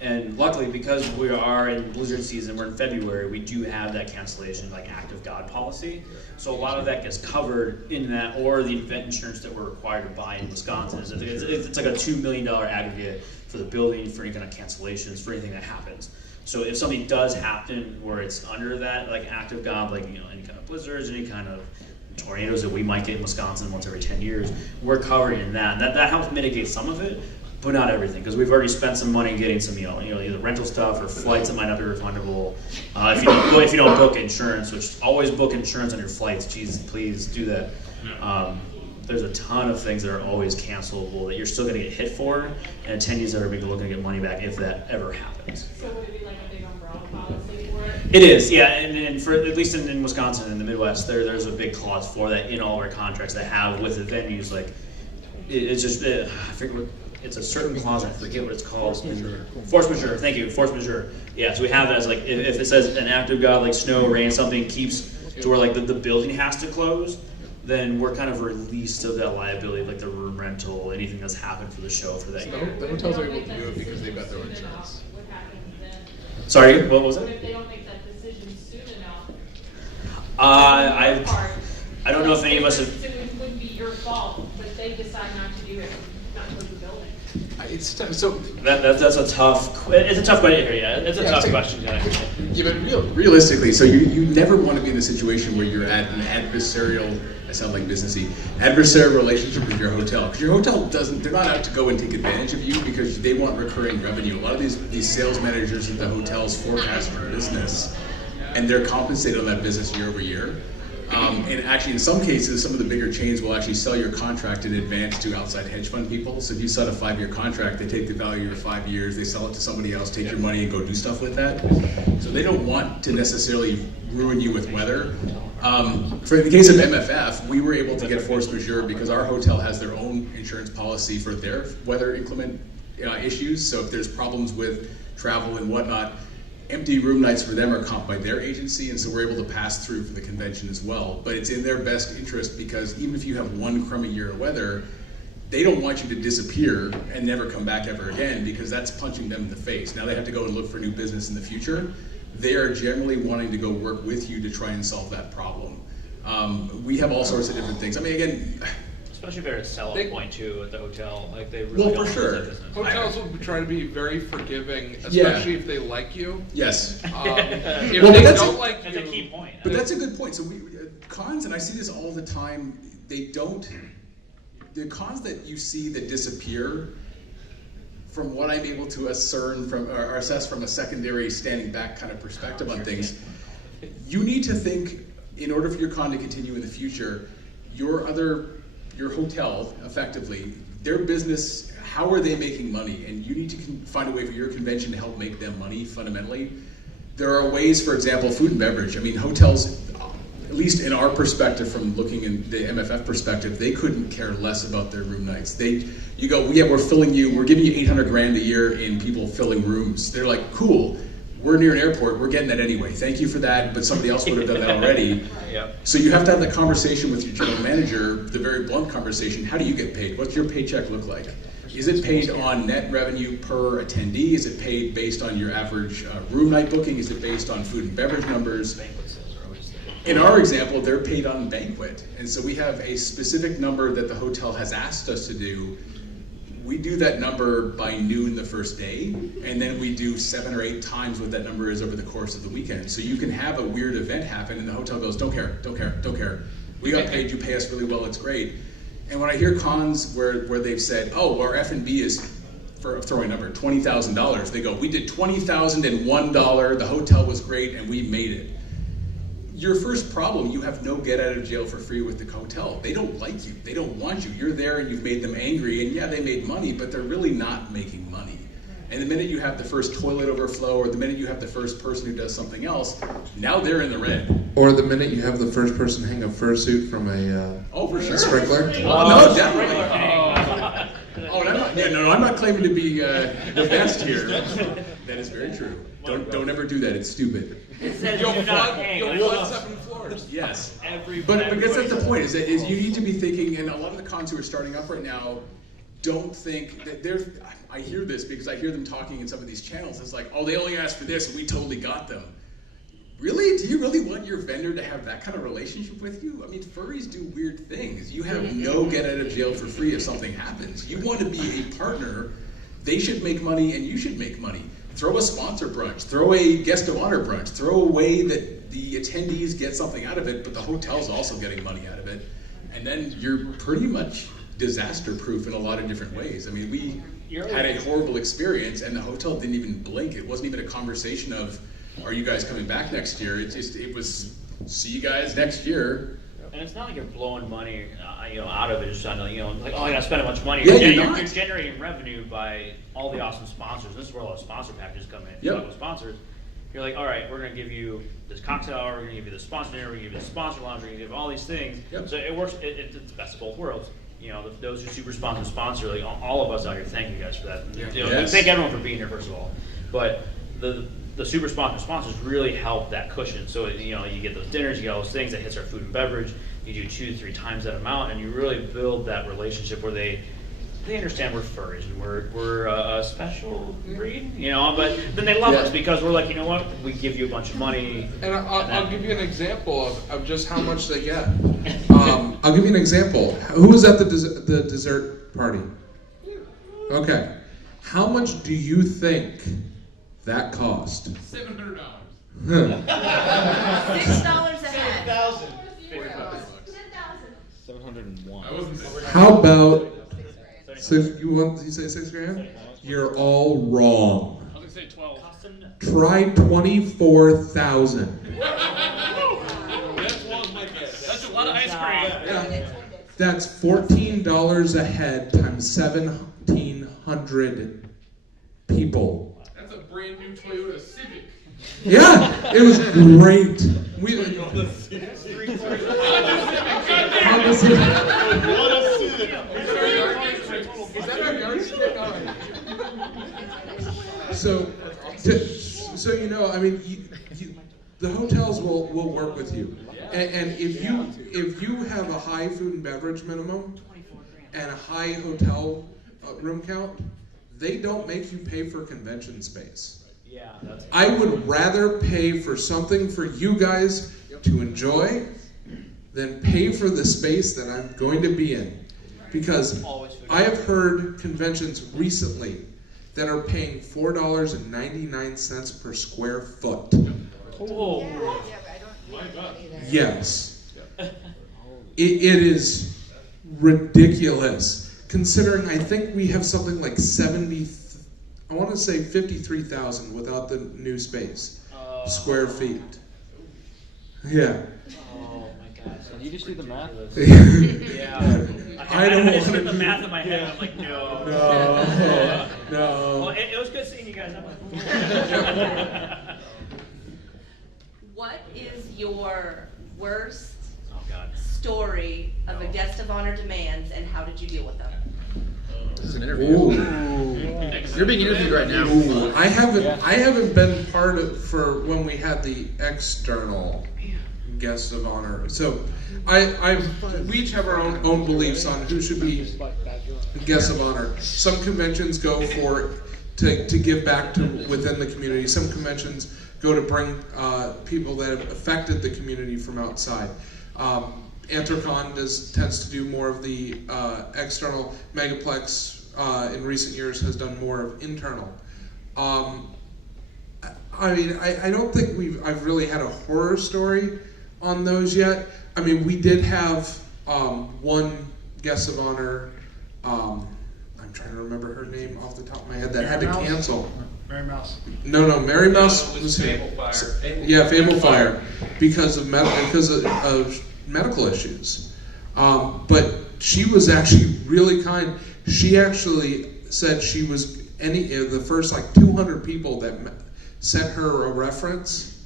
And luckily, because we are in blizzard season, we're in February, we do have that cancellation, like act of God policy. So a lot of that gets covered in that, or the event insurance that we're required to buy in Wisconsin. It's like a $2 million aggregate for the building, for any kind of cancellations, for anything that happens. So if something does happen where it's under that, like act of God, like any kind of blizzards, any kind of tornadoes that we might get in Wisconsin once every 10 years, we're covered in that. That helps mitigate some of it. But not everything, because we've already spent some money getting some, either rental stuff or flights that might not be refundable. If you don't book insurance, which always book insurance on your flights. Jesus, please do that. There's a ton of things that are always cancelable that you're still going to get hit for, and attendees that are looking to get money back if that ever happens. So would it be like a big umbrella policy for it? It is, yeah, and for at least in Wisconsin and the Midwest, there's a big clause for that in all our contracts that have with the venues. Like it's just I forget what. It's a certain clause, I forget what it's called. Force majeure, thank you, force majeure. Yeah, so we have that as like, if it says an act of God, like snow, rain, something keeps to where like the building has to close, then we're kind of released of that liability, like the room rental, anything that's happened for the show for that year. The hotels are able to do it because they've got their insurance. What happens then? Sorry, what was What it? if they don't make that decision soon enough? I don't know if any of us have. It wouldn't be your fault, but they decide not to do it, not to put the building. It's so That's a tough. It's a tough question here. Yeah, it's a tough question. Yeah, but realistically, so you never want to be in a situation where you're at an adversarial. I sound like businessy. Adversarial relationship with your hotel, because your hotel doesn't. They're not out to go and take advantage of you because they want recurring revenue. A lot of these sales managers at the hotels forecast their business, and they're compensated on that business year over year. And actually, in some cases, some of the bigger chains will actually sell your contract in advance to outside hedge fund people. So if you set a 5-year contract, they take the value of your 5 years, they sell it to somebody else, take your money, and go do stuff with that. So they don't want to necessarily ruin you with weather. For the case of MFF, we were able to get force majeure because our hotel has their own insurance policy for their weather inclement issues. So if there's problems with travel and whatnot, empty room nights for them are comped by their agency, and so we're able to pass through for the convention as well. But it's in their best interest because even if you have one crummy year of weather, they don't want you to disappear and never come back ever again, because that's punching them in the face. Now they have to go and look for new business in the future. They are generally wanting to go work with you to try and solve that problem. We have all sorts of different things. I mean, again, especially if they're at sell-out point too at the hotel, like they really well, for sure. Hotels will try to be very forgiving, especially if they like you. Yes. If they don't like you, that's a key point. But that's a good point. So cons, and I see this all the time. They don't. The cons that you see that disappear, from what I'm able to discern from or assess from a secondary standing back kind of perspective on things, you need to think in order for your con to continue in the future, your hotel, effectively, their business, how are they making money? And you need to find a way for your convention to help make them money, fundamentally. There are ways, for example, food and beverage. I mean, hotels, at least in our perspective, from looking in the MFF perspective, they couldn't care less about their room nights. You go, yeah, we're giving you $800,000 a year in people filling rooms. They're like, cool. We're near an airport, we're getting that anyway. Thank you for that, but somebody else would have done that already. Yep. So you have to have that conversation with your general manager, the very blunt conversation. How do you get paid? What's your paycheck look like? Is it paid on net revenue per attendee? Is it paid based on your average room night booking? Is it based on food and beverage numbers? In our example, they're paid on banquet. And so we have a specific number that the hotel has asked us to do. We do that number by noon the first day, and then we do 7 or 8 times what that number is over the course of the weekend. So you can have a weird event happen, and the hotel goes, don't care, don't care, don't care. We got paid, you pay us really well, it's great. And when I hear cons where they've said, oh, our F&B is, for throwing a number, $20,000, they go, we did $20,001, the hotel was great, and we made it. Your first problem, you have no get out of jail for free with the hotel. They don't like you. They don't want you. You're there and you've made them angry, and yeah, they made money, but they're really not making money. And the minute you have the first toilet overflow, or the minute you have the first person who does something else, now they're in the red. Or the minute you have the first person hang a fursuit from a sprinkler. No, definitely. I'm not claiming to be the best here. That is very true. Don't ever do that. It's stupid. It says you'll do not flood hang. you'll flood 7 floors. Yes. Everybody. But that's the point. Is you need to be thinking, and a lot of the cons who are starting up right now don't think that they're. I hear this because I hear them talking in some of these channels. It's like, oh, they only asked for this, and we totally got them. Really? Do you really want your vendor to have that kind of relationship with you? I mean, furries do weird things. You have no get out of jail for free if something happens. You want to be a partner. They should make money, and you should make money. Throw a sponsor brunch, throw a guest of honor brunch, throw a way that the attendees get something out of it, but the hotel's also getting money out of it. And then you're pretty much disaster proof in a lot of different ways. I mean, we had a horrible experience and the hotel didn't even blink. It wasn't even a conversation of, are you guys coming back next year? It was, see you guys next year. And it's not like you're blowing money, out of it. Just like, like, oh, I gotta spend a bunch of money. Yeah, you're generating revenue by all the awesome sponsors. This is where all the sponsor packages come in. Yep. With sponsors, you're like, all right, we're gonna give you this cocktail hour, we're gonna give you this sponsor dinner, we're gonna give you this sponsor lounge, we're gonna give you all these things. Yep. So it works. It's the best of both worlds. Those who super sponsor, like all of us out here, thank you guys for that. Yes. Thank everyone for being here, first of all. But the super sponsors really help that cushion. So you get those dinners, you get all those things that hits our food and beverage. You do 2-3 times that amount, and you really build that relationship where they they understand we're furries and we're a special breed, but then they love us because we're like, you know what, we give you a bunch of money. And I'll give you an example of just how much they get. I'll give you an example. Who was at the dessert party? Okay. How much do you think that cost? $700. $6 a head. 701. I wasn't saying. How about you say $6,000? You're all wrong. I was gonna say 12. Try 24,000. That's a lot of ice cream. Yeah. That's $14 a head times 1,700 people. That's a brand new Toyota Civic. Yeah, it was great. So I mean, the hotels will work with you, and if you have a high food and beverage minimum and a high hotel room count, they don't make you pay for convention space. Yeah, I would rather pay for something for you guys to enjoy than pay for the space that I'm going to be in. Because I have heard conventions recently that are paying $4.99 per square foot. Oh. Yes. It is ridiculous. Considering I think we have something like 53,000 without the new space. Square feet. Yeah. Oh my gosh. Can you just do the math? Yeah. I don't just want did the math in my head. I'm like, no. No. Well, it was good seeing you guys. What is your worst story of a guest of honor demands, and how did you deal with them? This is an interview. You're being interviewed right now. I haven't been part of for when we had the external guest of honor. So we each have our own beliefs on who should be guests of honor. Some conventions go to give back to within the community. Some conventions go to bring people that have affected the community from outside. Anthrocon tends to do more of the external. Megaplex in recent years has done more of internal. I mean, I don't think I've really had a horror story on those yet. I mean, we did have one guest of honor. I'm trying to remember her name off the top of my head that had to cancel. Mary Mouse. No, Mary Mouse was here. Yeah, Fable Fire, because of medical issues. But she was actually really kind. She actually said she was the first 200 people that sent her a reference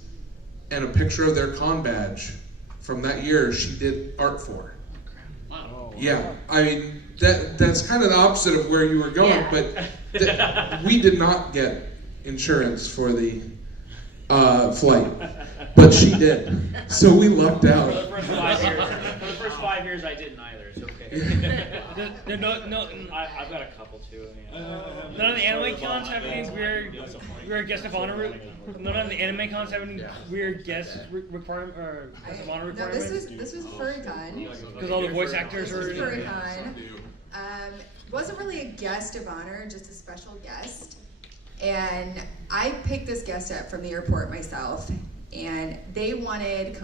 and a picture of their con badge from that year. She did art for. Wow. Yeah, I mean that's kind of the opposite of where you were going, Yeah. but we did not get insurance for the flight, but she did. So we lucked out. For the first 5 years, I didn't either. It's okay. I've got a couple too. None of the anime cons have any weird guest of honor. None of the anime cons have any weird guest requirement or guest of honor No, requirements. this was FurryCon. Because all the voice actors This are. was FurryCon. Wasn't really a guest of honor, just a special guest. And I picked this guest up from the airport myself, and they wanted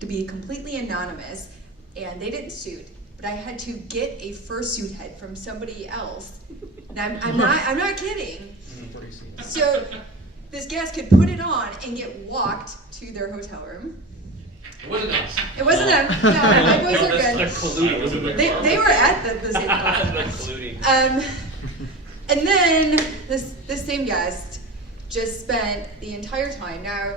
to be completely anonymous, and they didn't suit. But I had to get a fursuit head from somebody else. And I'm not kidding. So this guest could put it on and get walked to their hotel room. It wasn't us. It wasn't them. No, my boys are They're good. colluding. They were at the same time. They're colluding. And then this same guest just spent the entire time. Now,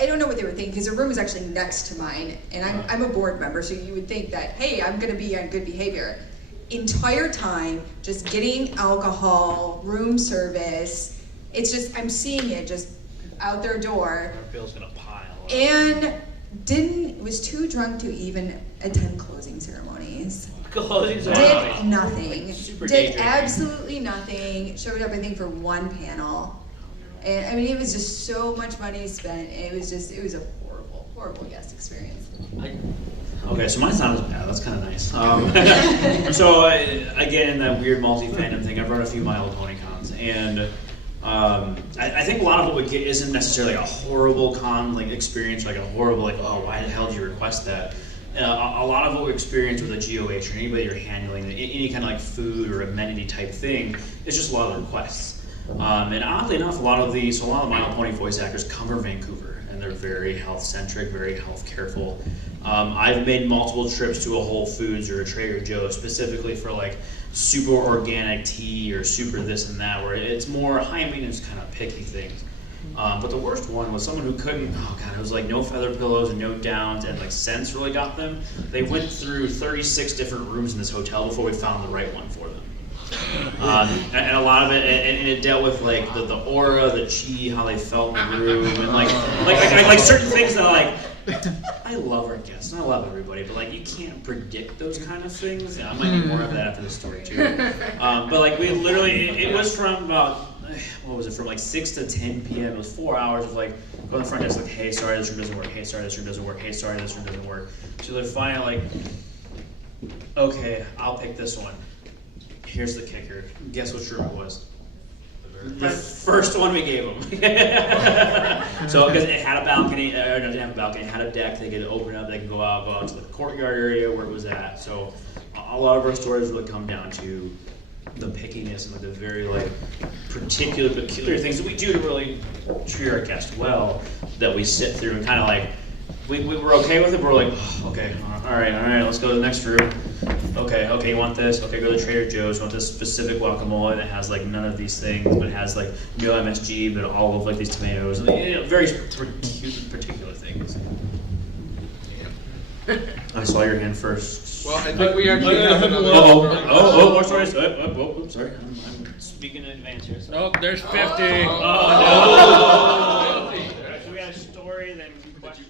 I don't know what they were thinking, because their room was actually next to mine, and I'm a board member, so you would think that, hey, I'm going to be on good behavior. Entire time, just getting alcohol, room service. It's just, I'm seeing it just out their door. Our bill's gonna pile up. And was too drunk to even attend closing ceremonies. Did nothing. Super Did dangerous. absolutely nothing. Showed up, I think, for one panel. And I mean, it was just so much money spent. It was a horrible guest experience. Okay, so mine's not as bad. That's kind of nice. Again, in that weird multi-fandom thing, I've run a few My Little Pony cons, and I think a lot of what we get isn't necessarily a horrible con experience, like a horrible oh, why the hell did you request that? A lot of what we experience with a GOH or anybody you're handling, any kind of food or amenity type thing, is just a lot of the requests. And oddly enough, a lot of My Little Pony voice actors come from Vancouver, and they're very health-centric, very health-careful. I've made multiple trips to a Whole Foods or a Trader Joe's specifically for super organic tea or super this and that, where it's more high-maintenance kind of picky things. But the worst one was someone who couldn't, it was no feather pillows and no downs, and scents really got them. They went through 36 different rooms in this hotel before we found the right one for them. And a lot of it, and it dealt with the aura, the chi, how they felt in the room, and certain things that I love our guests and I love everybody, but you can't predict those kind of things. I might need more of that after the story too. But we literally, it was from about, from 6 to 10 p.m. It was 4 hours of going to the front desk hey, sorry, this room doesn't work. Hey, sorry, this room doesn't work. Hey, sorry, this room doesn't work. So they're finally okay, I'll pick this one. Here's the kicker. Guess which room it was? The first one we gave them. So because it had a balcony, no, it didn't have a balcony. It had a deck. They could open up. They could go out to the courtyard area where it was at. So a lot of our stories really come down to the pickiness and the very peculiar things that we do to really treat our guests well. That we sit through and kind of we were okay with it. But we're okay, all right, let's go to the next room. Okay, you want this? Okay, go to Trader Joe's. You want this specific guacamole that has none of these things, but it has no MSG, but all of these tomatoes. Very particular things. I saw your hand first. Well, I think we actually have another. More stories. Sorry, I'm speaking in advance here. So. Nope, there's 50. No. So we got a story, then questions,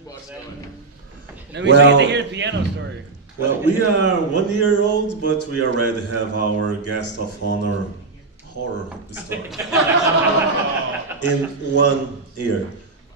then we get to hear the piano story. Well, we are 1 year old, but we already have our guest of honor horror story in 1 year.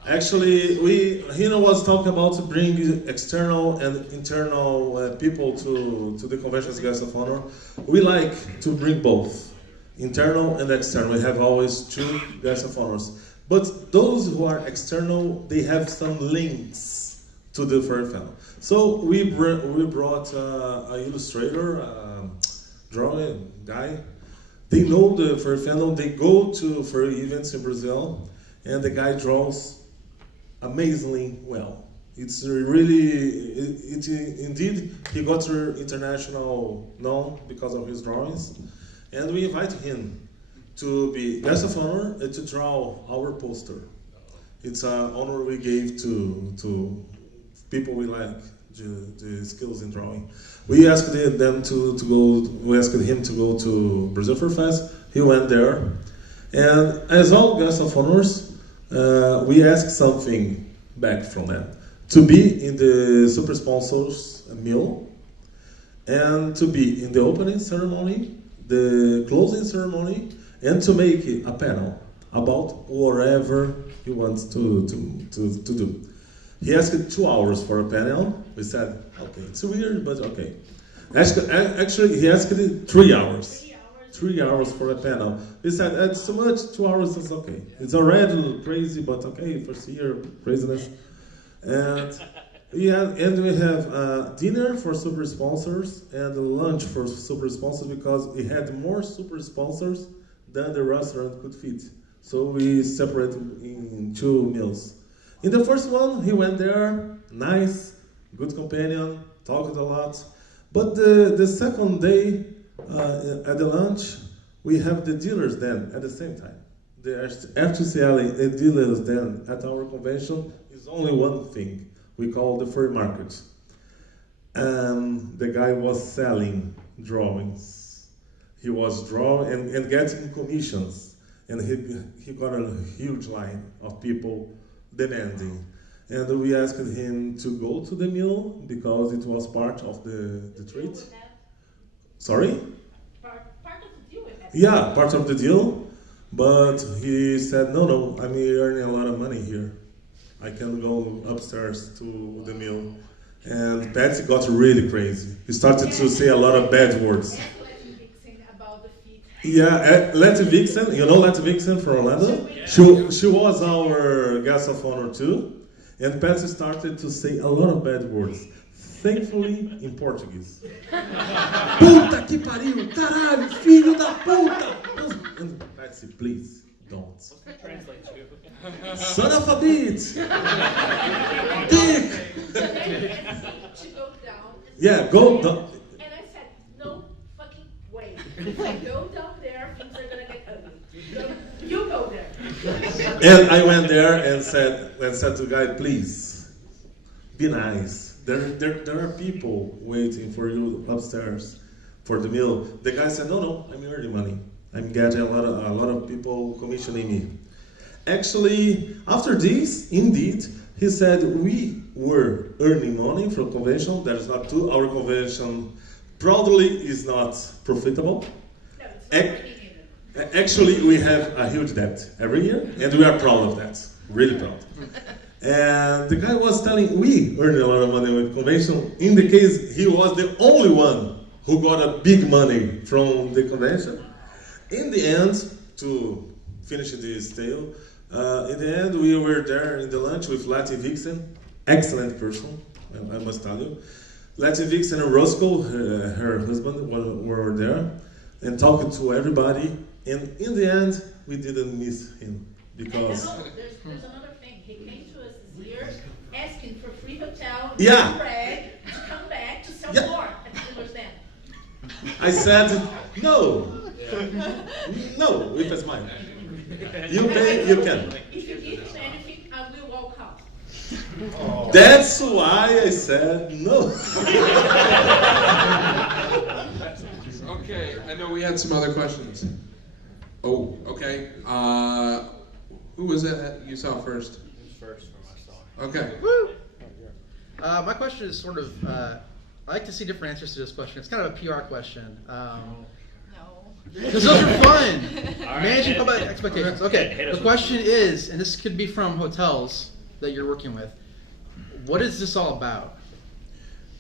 Actually, Hino was talking about to bring external and internal people to the convention as guest of honor. We like to bring both, internal and external. We have always 2 guest of honors. But those who are external, they have some links to the Furry Festival. So we brought an illustrator, drawing guy. They know the Furry Festival. They go to furry events in Brazil, and the guy draws amazingly well. It's really, indeed, he got international known because of his drawings, and we invited him to be guest of honor and to draw our poster. It's an honor we gave to people we like the skills in drawing. We asked them to go. We asked him to go to Brazil Fur Fest. He went there, and as all guests of honors, we asked something back from them: to be in the super sponsors meal, and to be in the opening ceremony, the closing ceremony, and to make a panel about whatever he wants to do. He asked 2 hours for a panel. We said, okay, it's weird, but okay. Actually, he asked 3 hours. 3 hours for a panel. We said, it's too much, 2 hours is okay. It's already crazy, but okay, first year craziness. And we have dinner for super sponsors and lunch for super sponsors because we had more super sponsors than the restaurant could fit. So we separated in 2 meals. In the first one, he went there, nice, good companion, talked a lot. But the second day, at the lunch, we have the dealers then at the same time. The FTCL dealers then at our convention is only one thing we call the furry market. And the guy was selling drawings. He was drawing and getting commissions. And he got a huge line of people demanding. And we asked him to go to the mill because it was part of the treat. Sorry? Part of the deal with that. Yeah, part of the deal. But he said, no, I'm earning a lot of money here. I can go upstairs to the mill. And Patsy got really crazy. He started to say a lot of bad words. Yeah, Letty Vixen, you know Letty Vixen from Orlando? She was our guest of honor too. And Patsy started to say a lot of bad words. Thankfully, in Portuguese. Puta que pariu, caralho, filho da puta! And Patsy, please, don't. Translate you. Son of a bitch! Dick! So then he asked me to go down. Yeah, go down. And I said, no fucking way. If I go down there, things are gonna get ugly. You go there. And I went there and said to the guy, please, be nice. There are people waiting for you upstairs for the meal. The guy said, no, I'm earning money. I'm getting a lot of people commissioning me. Actually, after this, indeed, he said we were earning money from convention. There's not two. Our convention proudly is not profitable. No, it's not Actually, we have a huge debt every year, and we are proud of that. Really proud. And the guy was telling we earn a lot of money with convention. In the case, he was the only one who got a big money from the convention. In the end, to finish this tale, in the end, we were there in the lunch with Letty Vixen, excellent person, I must tell you. Letty Vixen and Roscoe, her husband, were there and talking to everybody. And in the end, we didn't miss him because. There's another thing. He came to us this year asking for free hotel, Yeah. bread, to come back to sell Yeah. more. I didn't understand. I said, no, with a smile. You pay, you can. If you give him anything, I will walk out. That's why I said no. Okay, I know we had some other questions. Oh, okay. Who was it that you saw first? First for myself. Okay. Woo! My question is sort of, I like to see different answers to this question. It's kind of a PR question. Because those are fun. All right, Managing hit it. public expectations. Okay, Hit us the with question is, and this could be from hotels that you're working with, what is this all about?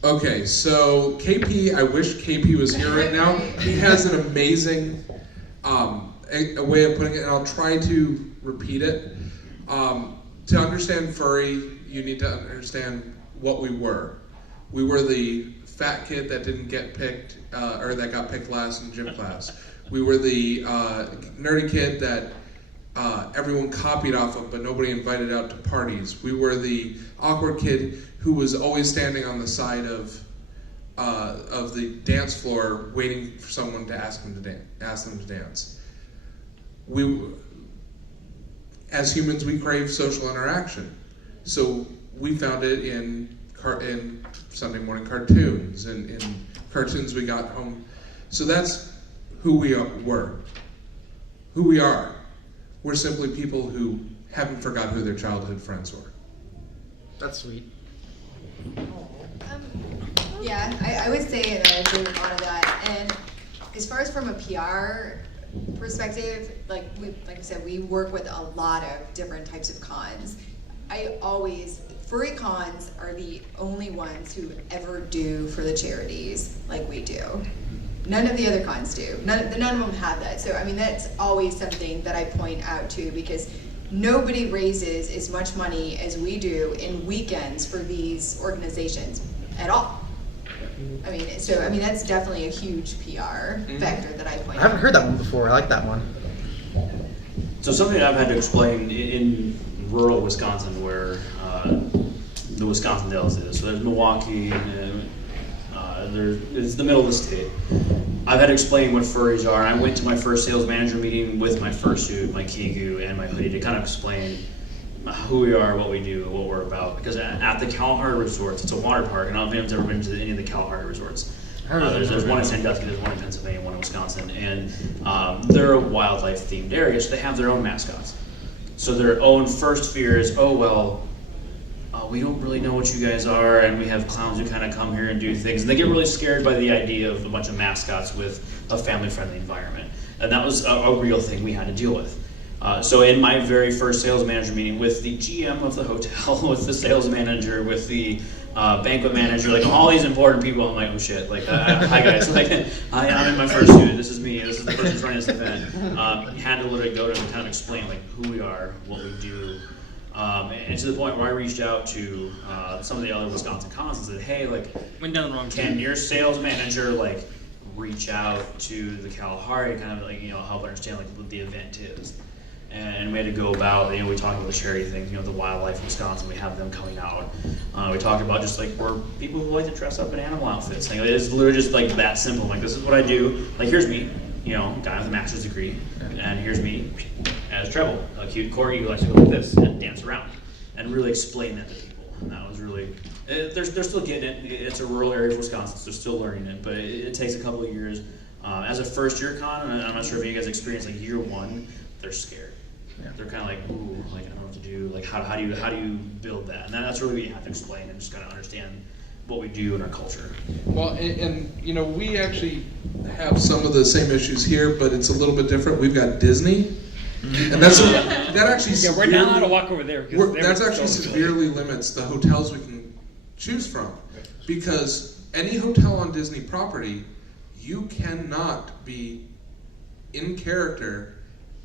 Okay, so KP, I wish KP was here right now. He has an amazing a way of putting it, and I'll try to repeat it. To understand furry, you need to understand what we were. We were the fat kid that didn't get picked, or that got picked last in gym class. We were the nerdy kid that everyone copied off of, but nobody invited out to parties. We were the awkward kid who was always standing on the side of the dance floor, waiting for someone to ask them to dance. As humans, we crave social interaction, so we found it in Sunday morning cartoons and in cartoons we got home. So that's who we were. Who we are. We're simply people who haven't forgot who their childhood friends were. That's sweet. Yeah, I would say that I agree with a lot of that. And as far as from a PR perspective, like I said, we work with a lot of different types of cons. Furry cons are the only ones who ever do for the charities like we do. None of the other cons do. None of them have that. So, I mean, that's always something that I point out to, because nobody raises as much money as we do in weekends for these organizations at all. I mean, that's definitely a huge PR factor that I point out. I haven't heard that one before. I like that one. So something I've had to explain in rural Wisconsin, where the Wisconsin Dells is. So there's Milwaukee, and it's the middle of the state. I've had to explain what furries are. I went to my first sales manager meeting with my fursuit, my kigu, and my hoodie to kind of explain who we are, what we do, what we're about. Because at the Kalahari Resorts, it's a water park, and I don't know if anyone's ever been to any of the Kalahari Resorts. There's one in Sandusky, there's one in Pennsylvania, one in Wisconsin, and they're a wildlife themed area, so they have their own mascots. So their own first fear is, we don't really know what you guys are, and we have clowns who kind of come here and do things. And they get really scared by the idea of a bunch of mascots with a family-friendly environment. And that was a real thing we had to deal with. So in my very first sales manager meeting with the GM of the hotel, with the sales manager, with the banquet manager, like all these important people, I'm like, oh shit, like, hi guys, like, I'm in my first suit, this is me, this is the person who's running this event. Had to literally go to them and kind of explain like who we are, what we do. And to the point where I reached out to some of the other Wisconsin cons and said, hey, like, went down the wrong can your sales manager like reach out to the Kalahari to kind of like, help understand like what the event is? And we had to go about, we talked about the charity things, the Wildlife Wisconsin, we have them coming out. We talked about just like, we're people who like to dress up in animal outfits. Like, it's literally just like that simple. Like, this is what I do. Like, here's me, guy with a master's degree. And here's me as Treble, a cute corgi who likes to go like this and dance around. And really explain that to people. And that was really, they're still getting it. It's a rural area of Wisconsin, so they're still learning it. But it takes a couple of years. As a first year con, and I'm not sure if you guys experienced like year one, they're scared. Yeah. They're kind of like, ooh, like I don't know what to do. Like how do you build that? And that's really what you have to explain and just kind of understand what we do in our culture. Well, and we actually have some of the same issues here, but it's a little bit different. We've got Disney, and that actually we're not allowed to walk over there. That's actually severely limits the hotels we can choose from, because any hotel on Disney property, you cannot be in character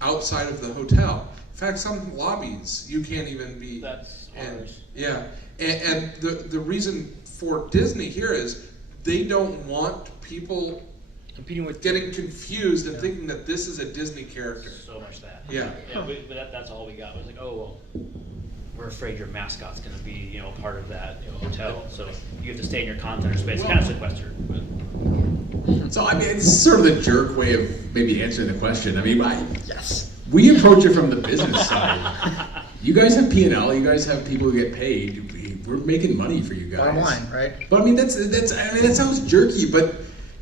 outside of the hotel. In fact, some lobbies you can't even be. That's ours. Yeah, and the reason for Disney here is they don't want people competing with getting confused and thinking that this is a Disney character. So much that. Yeah. But that's all we got. It was like, oh well, we're afraid your mascot's going to be part of that hotel, so you have to stay in your content or space. It's kind of sequestered. So I mean, it's sort of the jerk way of maybe answering the question. I mean, we approach it from the business side. You guys have P&L. You guys have people who get paid. We're making money for you guys. Bottom line, right? But I mean, that sounds jerky. But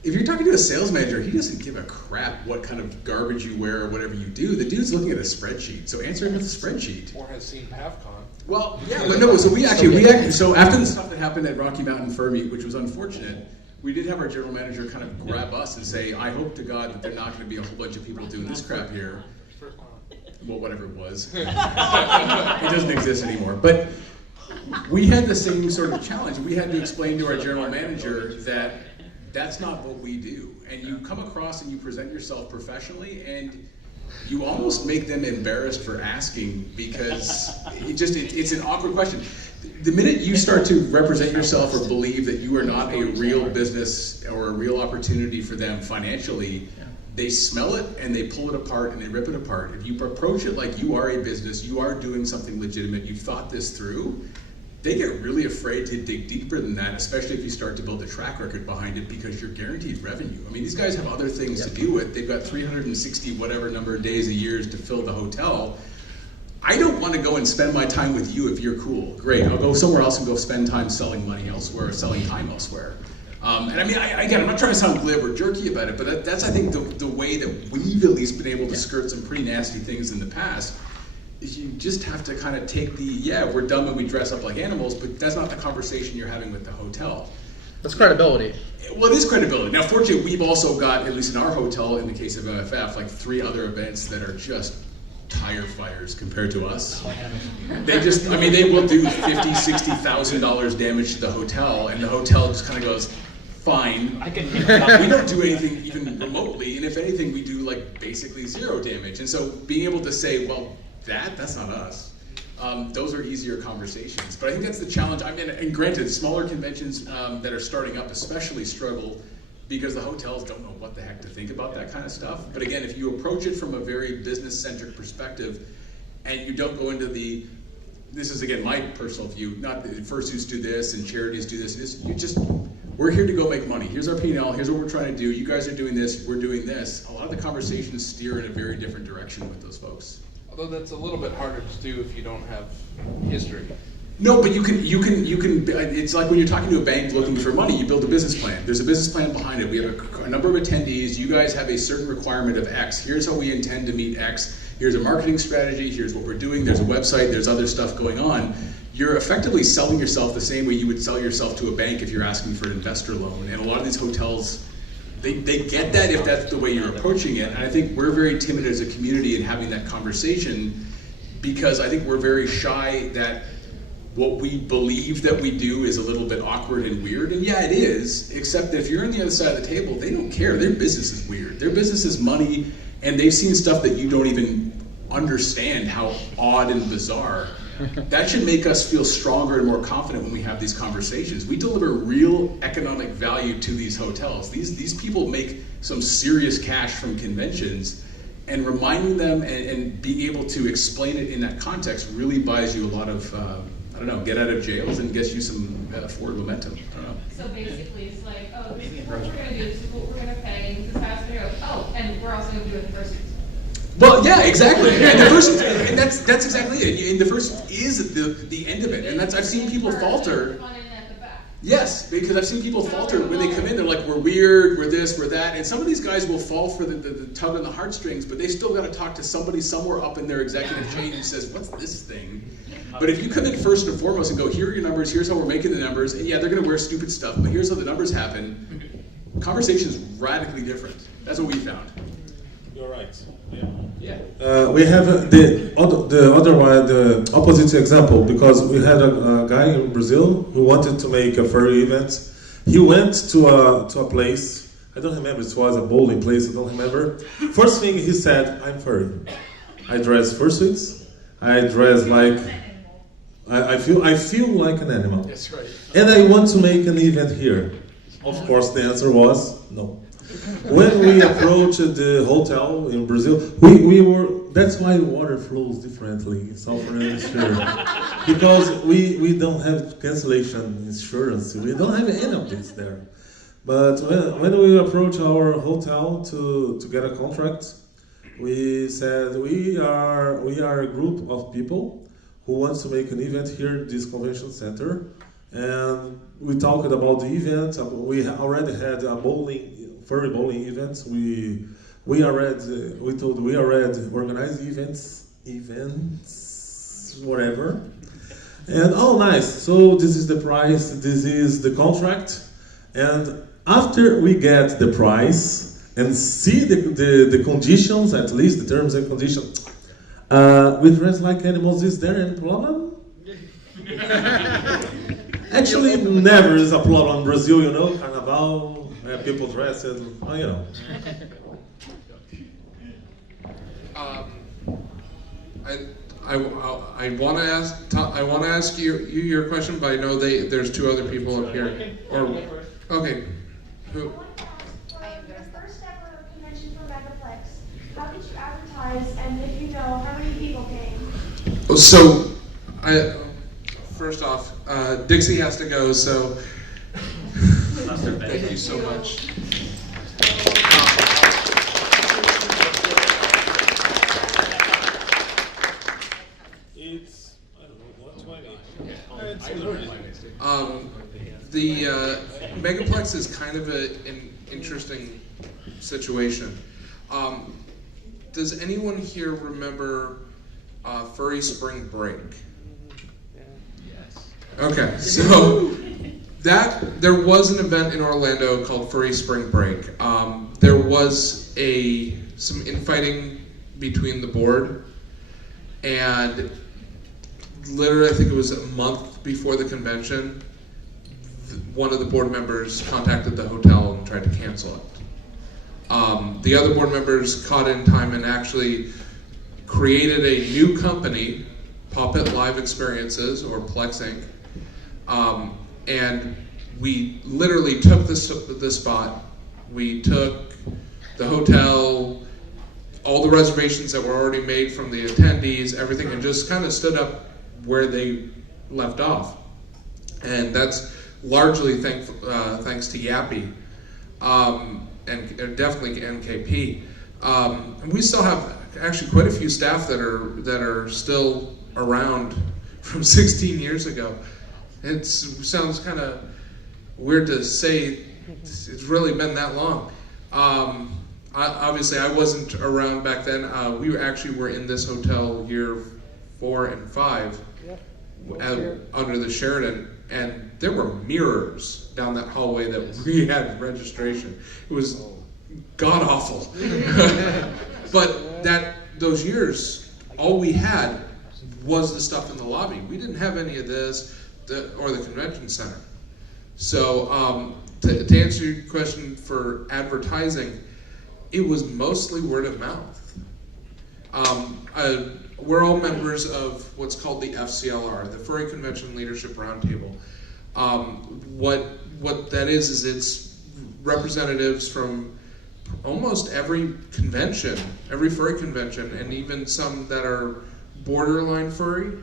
if you're talking to a sales manager, he doesn't give a crap what kind of garbage you wear or whatever you do. The dude's looking at a spreadsheet. So answer him with a spreadsheet. Or has seen PavCon. Well, yeah, but no. So we actually, so after the stuff that happened at Rocky Mountain Furry, which was unfortunate, we did have our general manager kind of grab us and say, I hope to God that there are not going to be a whole bunch of people doing this crap here. Well, whatever it was. It doesn't exist anymore. But we had the same sort of challenge. We had to explain to our general manager that that's not what we do. And you come across and you present yourself professionally, and you almost make them embarrassed for asking, because it's an awkward question. The minute you start to represent yourself or believe that you are not a real business or a real opportunity for them financially, they smell it and they pull it apart and they rip it apart. If you approach it like you are a business, you are doing something legitimate, you've thought this through, they get really afraid to dig deeper than that, especially if you start to build a track record behind it, because you're guaranteed revenue. I mean, these guys have other things to do with. They've got 360 whatever number of days a year to fill the hotel. I don't want to go and spend my time with you if you're cool. Great, I'll go somewhere else and go spend time selling money elsewhere or selling time elsewhere. And I mean, again, I'm not trying to sound glib or jerky about it, but that's I think, the way that we've at least been able to skirt some pretty nasty things in the past. Is you just have to kind of take we're dumb and we dress up like animals, but that's not the conversation you're having with the hotel. That's credibility. Well, it is credibility. Now, fortunately, we've also got, at least in our hotel, in the case of MFF, like 3 other events that are just tire fires compared to us. They just, I mean, they will do $50,000, $60,000 damage to the hotel, and the hotel just kind of goes, fine. We don't do anything even remotely, and if anything, we do like basically 0 damage. And so being able to say, well, that's not us. Those are easier conversations. But I think that's the challenge. I mean, and granted, smaller conventions that are starting up especially struggle because the hotels don't know what the heck to think about that kind of stuff. But again, if you approach it from a very business-centric perspective, and you don't go into this is again my personal view, not the fursuits do this and charities do this. We're here to go make money. Here's our P&L, here's what we're trying to do. You guys are doing this, we're doing this. A lot of the conversations steer in a very different direction with those folks. Although that's a little bit harder to do if you don't have history. No, but you can, it's like when you're talking to a bank looking for money, you build a business plan. There's a business plan behind it. We have a number of attendees. You guys have a certain requirement of X. Here's how we intend to meet X. here's a marketing strategy, here's what we're doing, there's a website, there's other stuff going on, you're effectively selling yourself the same way you would sell yourself to a bank if you're asking for an investor loan. And a lot of these hotels, they get that if that's the way you're approaching it. And I think we're very timid as a community in having that conversation because I think we're very shy that what we believe that we do is a little bit awkward and weird. And yeah, it is, except that if you're on the other side of the table, they don't care. Their business is weird. Their business is money, and they've seen stuff that you don't even understand how odd and bizarre. That should make us feel stronger and more confident when we have these conversations. We deliver real economic value to these hotels. These people make some serious cash from conventions, and reminding them and being able to explain it in that context really buys you a lot of, I don't know, get out of jails and gets you some forward momentum. I don't know. So basically, it's like, oh, this is what we're going to do, this is what we're going to pay, and this is how it's going to go. Oh, and we're also going to do it the first week. Well, yeah, exactly. And the first, and that's exactly it. And the first is the end of it. And that's I've seen people falter. Yes, because I've seen people falter when they come in. They're like, we're weird, we're this, we're that. And some of these guys will fall for the tug on the heartstrings, but they still got to talk to somebody somewhere up in their executive chain who says, what's this thing? But if you come in first and foremost and go, here are your numbers, here's how we're making the numbers, and yeah, they're going to wear stupid stuff, but here's how the numbers happen, conversation is radically different. That's what we found. You're right. Yeah. We have the other one, the opposite example, because we had a guy in Brazil who wanted to make a furry event. He went to a place, I don't remember, it was a bowling place, I don't remember. First thing he said, I'm furry. I dress fursuits, I dress like, I feel like an animal. That's right. And I want to make an event here. Of course the answer was no. When we approached the hotel in Brazil, we were, that's why water flows differently in Southern Hemisphere. Because we don't have cancellation insurance, we don't have any of this there. But when we approached our hotel to get a contract, we said we are a group of people who want to make an event here at this convention center. And we talked about the event, we already had a furry bowling events. We told we already organized events, whatever. And oh, nice. So this is the price. This is the contract. And after we get the price and see the conditions, at least the terms and conditions, we dress like animals. Is there any problem? Actually, never is a problem in Brazil. You know, Carnival. People dress it, you know. I want to ask you your question, but I know there's two other people up here. Okay, who? For your first ever convention for Megaplex, how did you advertise, and if you know, how many people came? So, first off, Dixie has to go, so. Thank you so much. It's, I don't know, 120. The Megaplex is kind of an interesting situation. Does anyone here remember Furry Spring Break? Yes. Okay, so there was an event in Orlando called Furry Spring Break. There was some infighting between the board, and literally I think it was a month before the convention, one of the board members contacted the hotel and tried to cancel it. The other board members caught in time and actually created a new company, Puppet Live Experiences, or Plex Inc. And we literally took the spot, we took the hotel, all the reservations that were already made from the attendees, everything, and just kind of stood up where they left off. And that's largely thanks to Yappy, and definitely NKP. And we still have actually quite a few staff that are still around from 16 years ago. It sounds kind of weird to say it's really been that long. obviously, I wasn't around back then. We actually were in this hotel year 4 and 5 under the Sheridan, and there were mirrors down that hallway that we had registration. It was god awful. But those years, all we had was the stuff in the lobby. We didn't have any of this or the convention center. So to answer your question for advertising, it was mostly word of mouth. We're all members of what's called the FCLR, the Furry Convention Leadership Roundtable. What that is it's representatives from almost every convention, every furry convention, and even some that are borderline furry,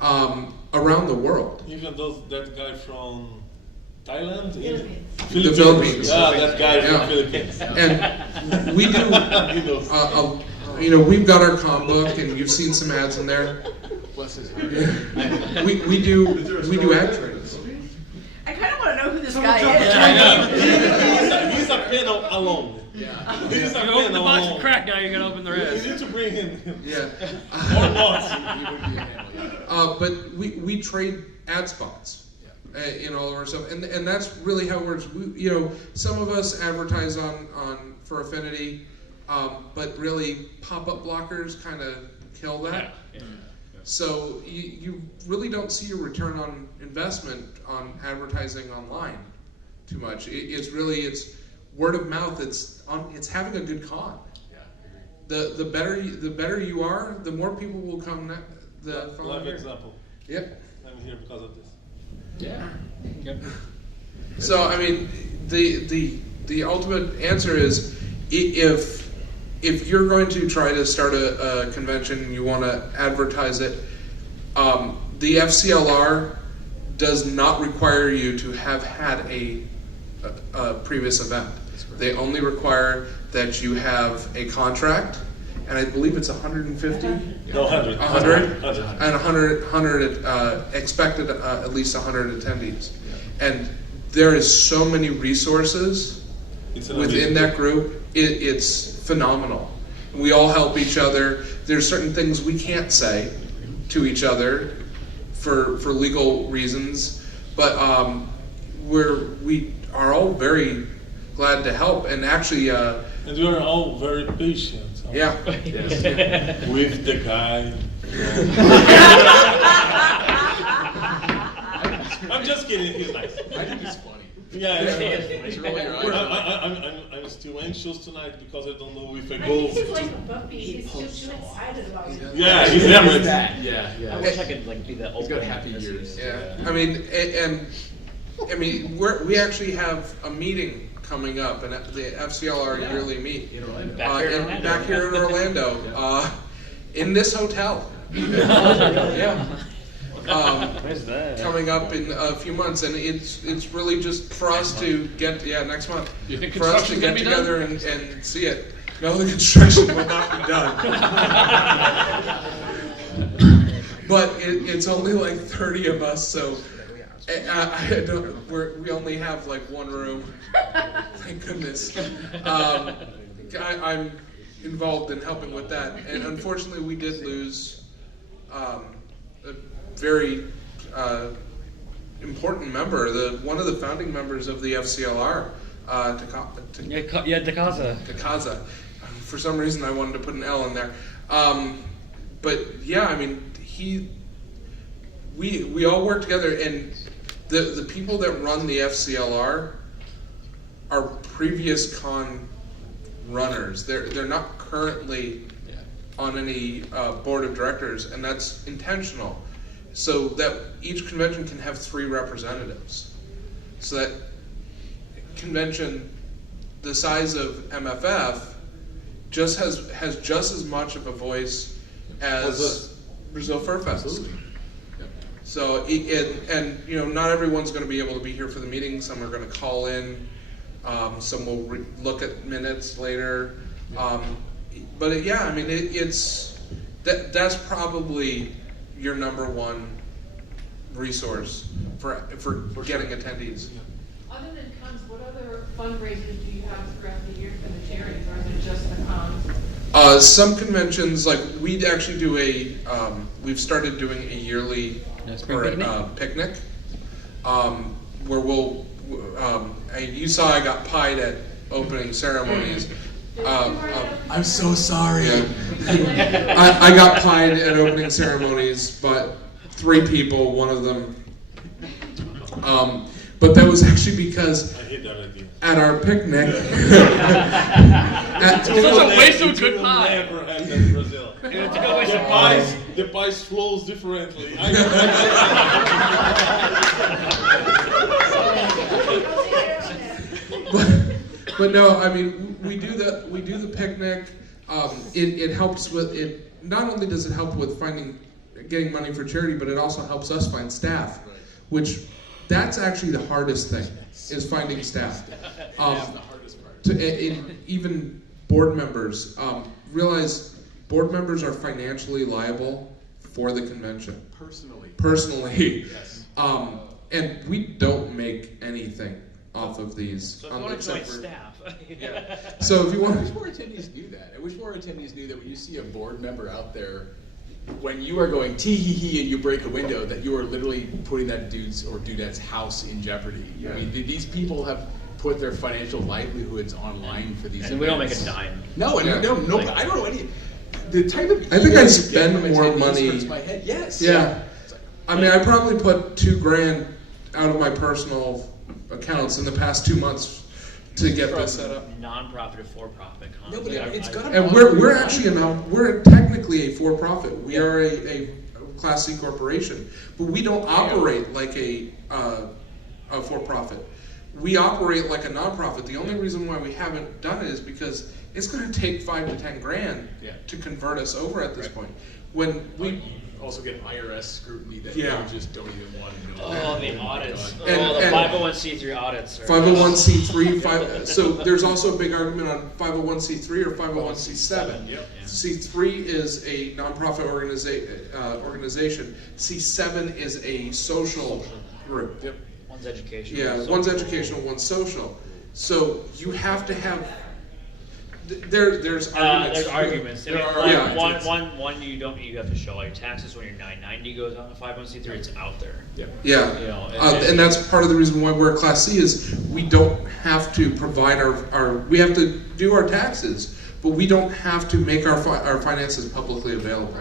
around the world. Even that guy from Thailand? The Philippines. Yeah, that guy from Philippines. And we do, we've got our comm book, and you've seen some ads in there. Bless his heart. We do ad trades. I kind of want to know who this guy is. I know. He's a pen alone. Yeah. He's a You pen open the box alone. of crack now, you're gonna open the rest. You need to bring him. Yeah. Or not. But we trade ad spots. In all of our stuff, and that's really how it works. Some of us advertise on for Affinity, but really pop-up blockers kind of kill that. Yeah. So you really don't see a return on investment on advertising online too much. It's word of mouth. It's having a good con. The better you are, the more people will come. Live example. Yep. I'm here because of this. Yeah. So I mean, the ultimate answer is if you're going to try to start a convention and you want to advertise it, the FCLR does not require you to have had a previous event. They only require that you have a contract, and I believe it's 150. No, 100. 100, and 100 expected at least 100 attendees, and there is so many resources within that group. It's phenomenal. We all help each other. There's certain things we can't say to each other for legal reasons, but we are all very glad to help, and actually. And we are all very patient. Yeah. With the guy. I'm just kidding. He's nice. I think he's funny. Yeah. It's really right. I'm still anxious tonight because I don't know if I I go. think he's like a puppy. He's just too excited about it. Yeah, he's never that. Yeah. I wish I could be that old. He's got happy years. Yeah. I mean, we actually have a meeting coming up, and the FCLR yearly meet back here in Orlando, in this hotel. Yeah. Coming up in a few months, and it's really just for us to get next month. You think for us to construction's get gonna be together and see it. No, the construction will not be done. But it's only like 30 of us, so we only have like one room. Thank goodness. I'm involved in helping with that, and unfortunately, we did lose a very important member, one of the founding members of the FCLR, Takaza. For some reason, I wanted to put an L in there. But yeah, I mean, we all work together, and the people that run the FCLR are previous con runners. They're not currently on any board of directors, and that's intentional, so that each convention can have 3 representatives. So that convention, the size of MFF, just has just as much of a voice as Brazil Fur Fest. So not everyone's going to be able to be here for the meeting. Some are going to call in. Some will look at minutes later. But I mean, that's probably your number one resource for getting attendees. Other than cons, what other fundraisers do you have throughout the year for the charities, or is it just the cons? Some conventions, like we'd actually do we've started doing a yearly picnic, where you saw I got pied at opening ceremonies. I'm so sorry. Yeah. I got pied at opening ceremonies, but 3 people, one of them. But that was actually because at our picnic. It's such a waste of good pie. Never had that in Brazil. The pie flows differently. But no, I mean we do the picnic. It helps with it. Not only does it help with getting money for charity, but it also helps us find staff, which that's actually the hardest thing is finding staff. Even board members realize board members are financially liable for the convention. Personally, yes. And we don't make anything off of these. So if you want to join staff. Yeah. So if you want, I wish more attendees knew that. I wish more attendees knew that when you see a board member out there, when you are going tee hee hee and you break a window, that you are literally putting that dude's or dudettes house in jeopardy. Yeah. I mean, these people have put their financial livelihoods online for these. And we don't make a dime. No, and no. I don't know any. The type of I think I spend more money. My head. Yes. Yeah. I mean, I probably put $2,000 out of my personal accounts in the past 2 months to get this set up. Non-profit or for-profit. No, but it's got to. And we're actually we're technically a for-profit. We are a Class C corporation, but we don't operate like a for-profit. We operate like a non-profit. The only reason why we haven't done it is because it's going to take $5 to $10,000 to convert us over at this point. When we also get IRS scrutiny that you just don't even want to know. Oh, the audits. The 501c3 audits. 501c3. So there's also a big argument on 501c3 or 501c7. Yep. C3 is a nonprofit organization. C7 is a social group. Yep. One's educational. Yeah, one's educational, one's social. So you have to have. There's arguments. There are one you have to show all your taxes when your 990 goes on the 501c3. It's out there. Yeah. You know, and that's part of the reason why we're a Class C is we don't have to provide we have to do our taxes, but we don't have to make our finances publicly available.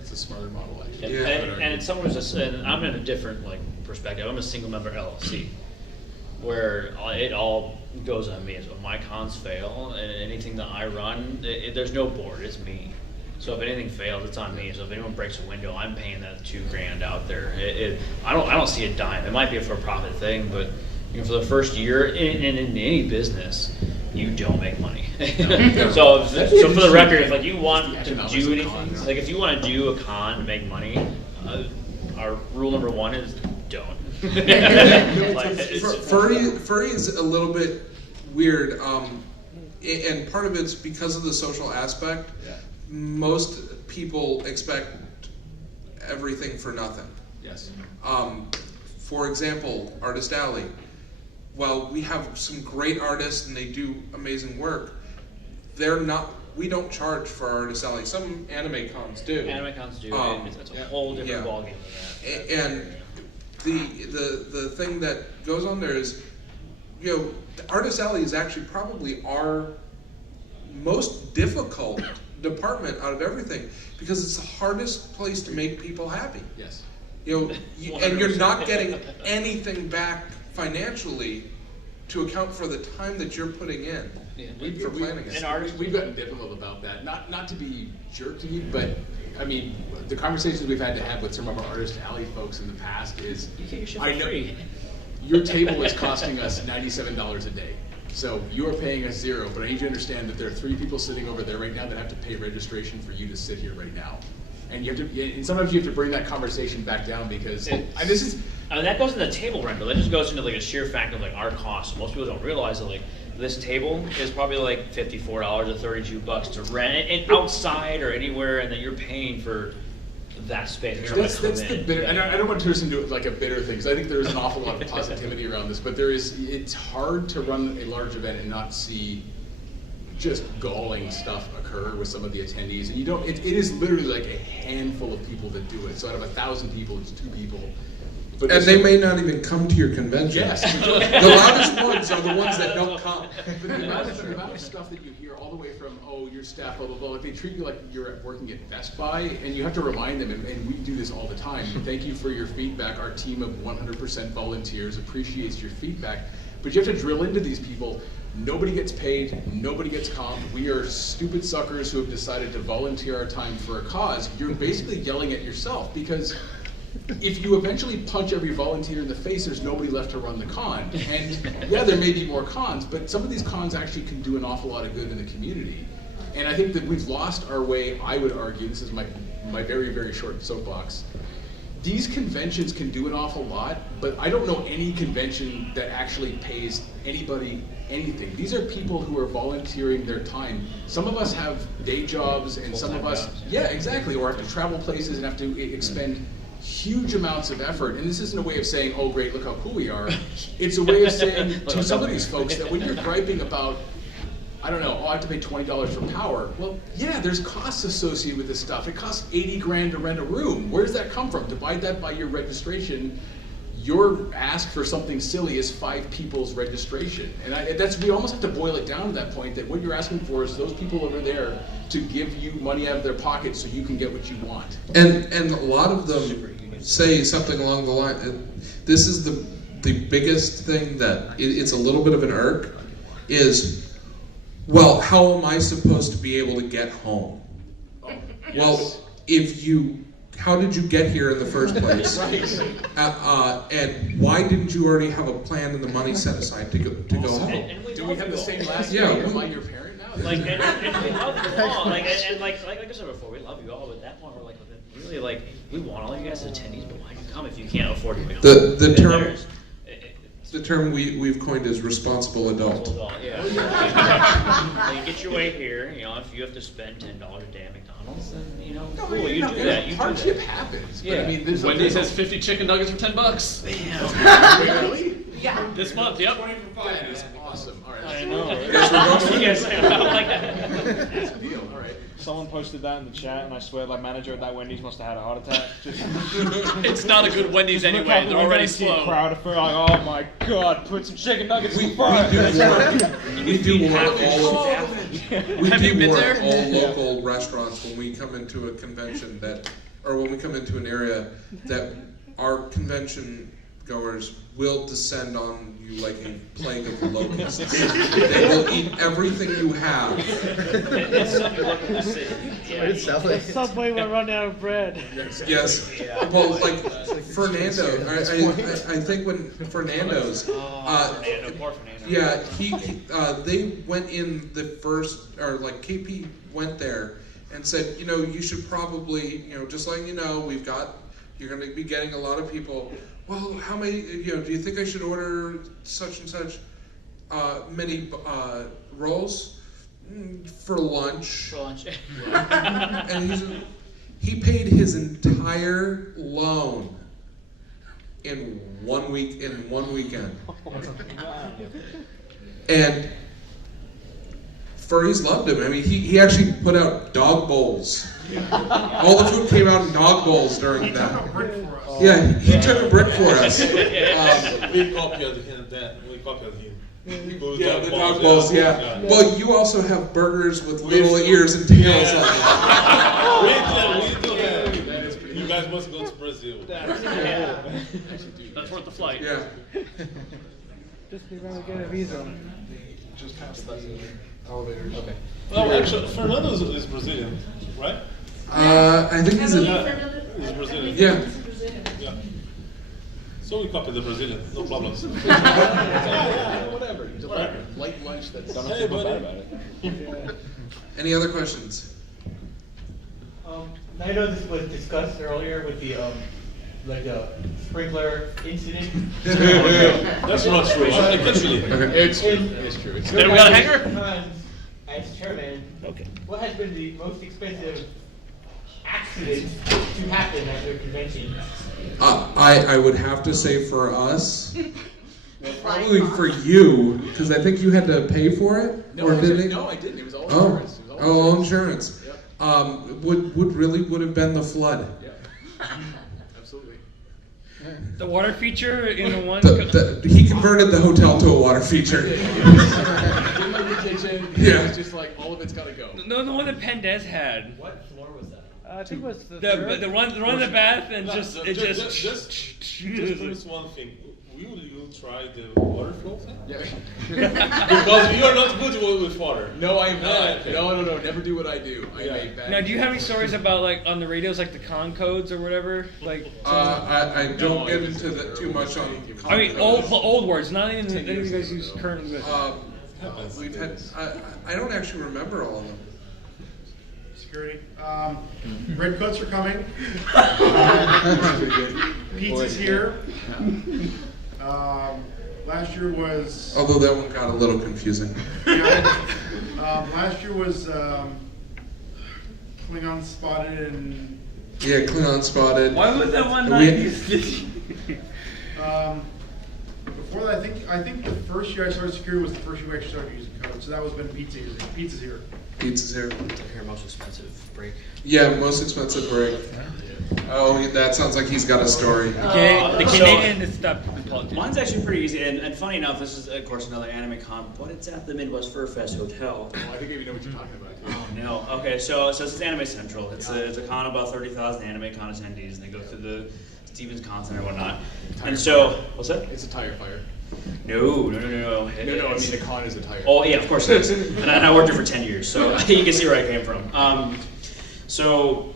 It's a smarter model, actually. Yeah. And in some ways, and I'm in a different perspective. I'm a single member LLC, where it all goes on me. So if my cons fail and anything that I run, there's no board. It's me. So if anything fails, it's on me. So if anyone breaks a window, I'm paying that $2,000 out there. I don't see a dime. It might be a for-profit thing, but for the first year in any business, you don't make money. So for the record, if you want to do anything, if you want to do a con to make money, our rule number 1 is don't. Furry is a little bit weird, and part of it's because of the social aspect. Most people expect everything for nothing. Yes. For example, Artist Alley. While we have some great artists and they do amazing work, we don't charge for Artist Alley. Some anime cons do. Anime cons do. It's a whole different ballgame than that. And the thing that goes on there is, Artist Alley is actually probably our most difficult department out of everything because it's the hardest place to make people happy. Yes. And you're not getting anything back financially to account for the time that you're putting in for planning it. We've gotten difficult about that. Not to be jerky, but I mean, the conversations we've had to have with some of our Artist Alley folks in the past is, I know your table is costing us $97 a day. So you are paying us $0, but I need you to understand that there are 3 people sitting over there right now that have to pay registration for you to sit here right now. And you have to, and sometimes you have to bring that conversation back down because that goes into table rental. That just goes into a sheer fact of our cost. Most people don't realize that this table is probably $54 or $32 to rent it, and outside or anywhere, and then you're paying for that space. That's the bitter. And I don't want to turn this into like a bitter thing, because I think there's an awful lot of positivity around this. But it's hard to run a large event and not see just galling stuff occur with some of the attendees. And you don't. It is literally like a handful of people that do it. So out of 1,000 people, it's 2 people. But and they may not even come to your convention. Yes. The loudest ones are the ones that don't come. But the amount of stuff that you hear all the way from, oh, your staff, blah, blah, blah, like they treat you like you're working at Best Buy, and you have to remind them, and we do this all the time, thank you for your feedback. Our team of 100% volunteers appreciates your feedback. But you have to drill into these people. Nobody gets paid, nobody gets comped. We are stupid suckers who have decided to volunteer our time for a cause. You're basically yelling at yourself, because if you eventually punch every volunteer in the face, there's nobody left to run the con. And yeah, there may be more cons, but some of these cons actually can do an awful lot of good in the community. And I think that we've lost our way, I would argue, this is my very, very short soapbox. These conventions can do an awful lot, but I don't know any convention that actually pays anybody anything. These are people who are volunteering their time. Some of us have day jobs, and some of us, yeah, exactly, or have to travel places and have to expend huge amounts of effort. And this isn't a way of saying, oh great, look how cool we are. It's a way of saying to some of these folks that when you're griping about, I don't know, oh, I have to pay $20 for power. Well, yeah, there's costs associated with this stuff. It costs 80 grand to rent a room. Where does that come from? Divide that by your registration. Your ask for something silly is 5 people's registration. And we almost have to boil it down to that point, that what you're asking for is those people over there to give you money out of their pocket so you can get what you want. And a lot of them say something along the line, this is the biggest thing that it's a little bit of an irk, is, well, how am I supposed to be able to get home? Oh, yes. Well, how did you get here in the first place? Right. And why didn't you already have a plan and the money set aside to go home? Do we have the same last Yeah, name? Am I your parent now? Like, and we love you all. Like I said before, we love you all. But at that point, we're like, really, like, we want all you guys as attendees, but why do you come if you can't afford to be home? The term we've coined is responsible adult. Yeah. You get your way here. You know, if you have to spend $10 a day at McDonald's, then cool, you do that. Hardship happens. Yeah. But I mean, Wendy's has 50 chicken nuggets for $10. Damn. Really? Yeah. This month, yep. That is awesome. All right. I know. Yes, I like that. That's a deal. All right. Someone posted that in the chat, and I swear, like, manager at that Wendy's must have had a heart attack. It's not a good Wendy's anyway. They're already slow. Crowd of like, oh my god, put some chicken nuggets in the front. We do warn there? all local restaurants when we come into a convention when we come into an area that our convention goers will descend on you like a plague of locusts. They will eat everything you have. The Subway will run out of bread. Yes. Well, like Fernando, I think when Fernando's, Poor Fernando. yeah, they went in the first, or like KP went there and said, you should probably, just letting you know, you're going to be getting a lot of people. Well, how many, do you think I should order such and such many rolls for lunch? For lunch. And he paid his entire loan in 1 week, in one weekend. And furries loved him. I mean, he actually put out dog bowls. All the food came out in dog bowls during that. Yeah, he took a brick for us. We copied him. Yeah, the dog bowls, yeah. Well, you also have burgers with little ears and tails on them. We do have. You guys must go to Brazil. That's worth the flight. Yeah. Just be going to get a visa. Just past the elevators. Okay. Well, actually, Fernando is Brazilian, right? I think he's He's Brazilian. Yeah. So we copy the Brazilian, no problem. Whatever. It's a light lunch that's done. Hey, buddy. Bad about it. Any other questions? I know this was discussed earlier with the sprinkler incident. That's not true. Actually, it's true. Then we got a hanger? As chairman, what has been the most expensive axe to happen at your convention? I would have to say for us, probably for you, because I think you had to pay for it, No, or did they? No, I didn't. It was all insurance. It was all insurance. Yep. Would have been the flood. Yeah. Absolutely. The water feature in the one. He converted the hotel to a water feature. Did my vacation. Yeah. It's just like all of it's got to go. No, the one that Pendes had. What floor was that? I think it was the The one in the bath and Just promise one thing. Will you try the water flow thing? Yeah. Because you are not good with water. No, I am not. Okay. No. Never do what I do. I make bad. Now, do you have any stories about like on the radios, like the con codes or whatever? Like. I don't get into that too much on. I mean, old words, not even that you guys use currently with. We've had. I don't actually remember all of them. Security. Redcoats are coming. Pizza's here. Last year was. Although that one got a little confusing. Yeah, last year was Klingon Spotted and. Yeah, Klingon Spotted. Why was that one Before that, I think the first year I started security was the first year we actually started using code. So that was when Pizza's here. Pizza's here. Your most expensive break. Yeah, most expensive break. Oh, that sounds like he's got a story. The Canadian is stuck. Mine's actually pretty easy, and funny enough, this is of course another anime con, but it's at the Midwest Fur Fest Hotel. Oh, I think I know what you're talking about. Oh no. Okay, so this is Anime Central. It's a con of about 30,000 anime con attendees, and they go through the Stevens Con Center and whatnot. And so, what's that? It's a tire fire. No. I mean, the con is a tire. Oh yeah, of course it is. And I worked there for 10 years, so you can see where I came from. So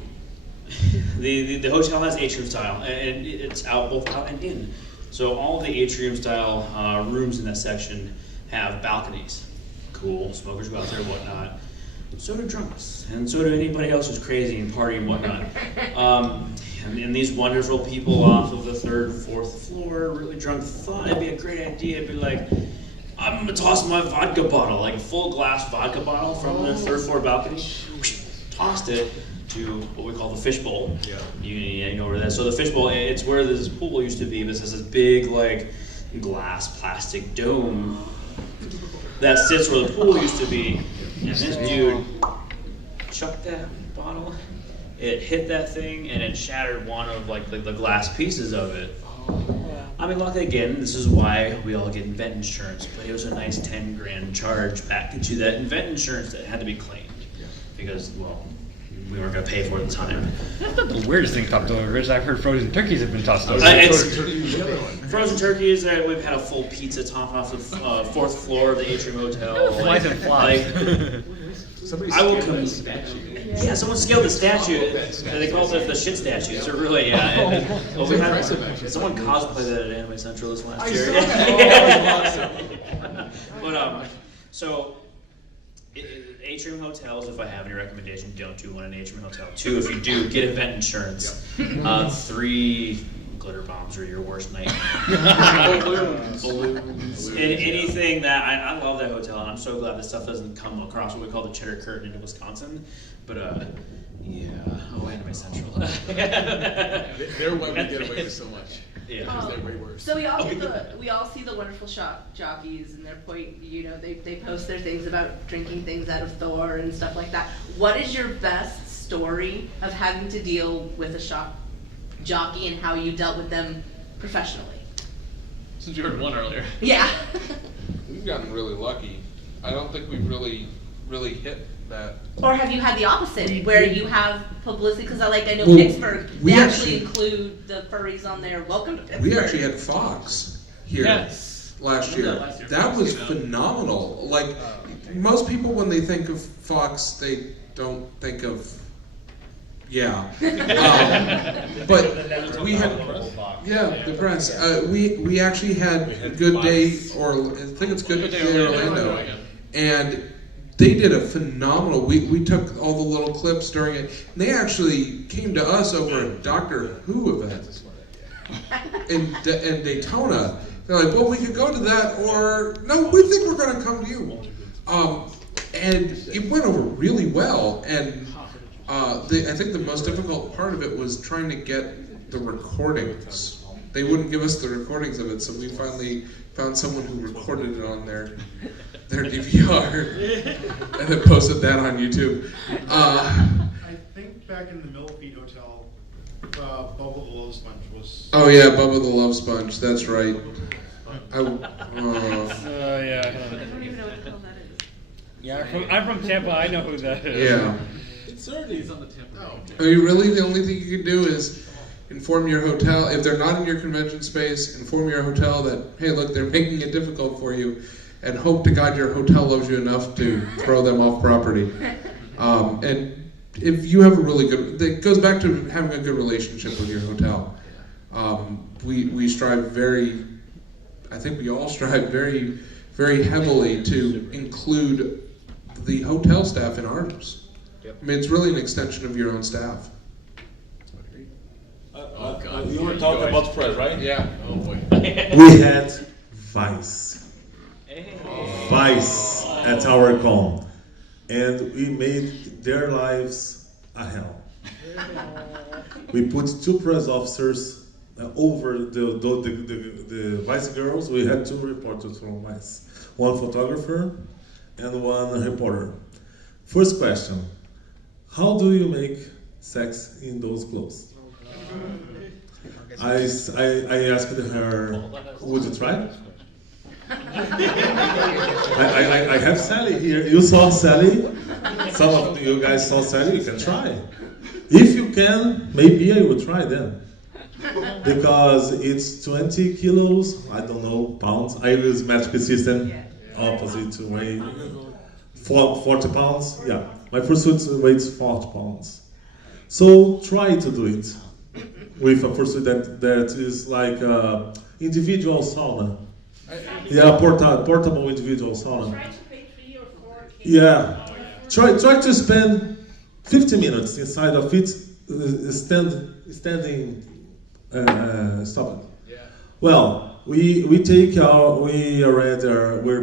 the hotel has atrium style, and it's both out and in. So all of the atrium style rooms in that section have balconies. Cool, smokers go out there and whatnot. So do drunks, and so do anybody else who's crazy and party and whatnot. And these wonderful people off of the 3rd, 4th floor, really drunk, thought it'd be a great idea to be like, I'm gonna toss my vodka bottle, like a full glass vodka bottle from the 3rd floor balcony. Tossed it to what we call the fishbowl. Yeah. You know where that is. So the fishbowl, it's where this pool used to be, but it has this big like glass plastic dome that sits where the pool used to be. And this dude chucked that bottle. It hit that thing and it shattered one of like the glass pieces of it. I mean, luckily again, this is why we all get event insurance, but it was a nice 10 grand charge back into that event insurance that had to be claimed because, well, we weren't going to pay for it at the time. That's not the weirdest thing tossed over. I've heard frozen turkeys have been tossed over. Frozen turkeys. We've had a full pizza topped off the 4th floor of the Atrium Hotel. Flies and flies. I will come. Yeah, someone scaled the statue. They call it the shit statue. It's a really we had someone cosplayed that at Anime Central this last year. But so. Atrium hotels, if I have any recommendation, don't do one in an atrium hotel. 2, if you do, get event insurance. 3, glitter bombs are your worst nightmare. Balloons. And anything that, I love that hotel, and I'm so glad this stuff doesn't come across what we call the Cheddar Curtain into Wisconsin. But, Anime Central. They're why we get away with so much. Yeah, because they're way worse. So we all see the wonderful jockeys and their point. They post their things about drinking things out of Thor and stuff like that. What is your best story of having to deal with a shock jockey and how you dealt with them professionally? Since you heard one earlier. Yeah. We've gotten really lucky. I don't think we've really hit that. Or have you had the opposite, where you have publicity? Because I know Pittsburgh, they actually include the furries on their welcome to Pittsburgh. We actually had Fox here last year. That was phenomenal. Like, most people when they think of Fox, they don't think of, but we had, the press. We actually had Good Day, or I think it's Good Day Orlando, and they did a phenomenal. We took all the little clips during it, and they actually came to us over a Doctor Who event in Daytona. They're like, well, we could go to that, or no, we think we're going to come to you. And it went over really well, and I think the most difficult part of it was trying to get the recordings. They wouldn't give us the recordings of it, so we finally found someone who recorded it on their DVR and then posted that on YouTube. I think back in the Millipede Hotel, Bubble the Love Sponge was... Oh yeah, Bubba the Love Sponge, that's right. Yeah. Yeah, I'm from Tampa. I know who that is. Yeah. It's Saturdays on the tempo. Are you really? The only thing you can do is inform your hotel, if they're not in your convention space, inform your hotel that, hey, look, they're making it difficult for you, and hope to God your hotel loves you enough to throw them off property. And if you have a really good, it goes back to having a good relationship with your hotel. We strive I think we all strive very, very heavily to include the hotel staff in ours. Yep. I mean, it's really an extension of your own staff. You were talking about Fred, right? Yeah. Oh boy. We had Vice. Vice at our con. And we made their lives a hell. We put 2 press officers over the Vice girls. We had 2 reporters from Vice. 1 photographer and 1 reporter. First question. How do you make sex in those clothes? I asked her, would you try? I have Sally here. You saw Sally? Some of you guys saw Sally. You can try. If you can, maybe I will try then. Because it's 20 kilos, I don't know, pounds. I use metric system opposite to weigh 40 pounds. Yeah, my fursuit weighs 40 pounds. So try to do it with a fursuit that is like individual sauna. Yeah, portable individual sauna. Try to pay 3 or 4 K. Yeah, try to spend 50 minutes inside of it, standing. Stop it. Yeah. Well, we're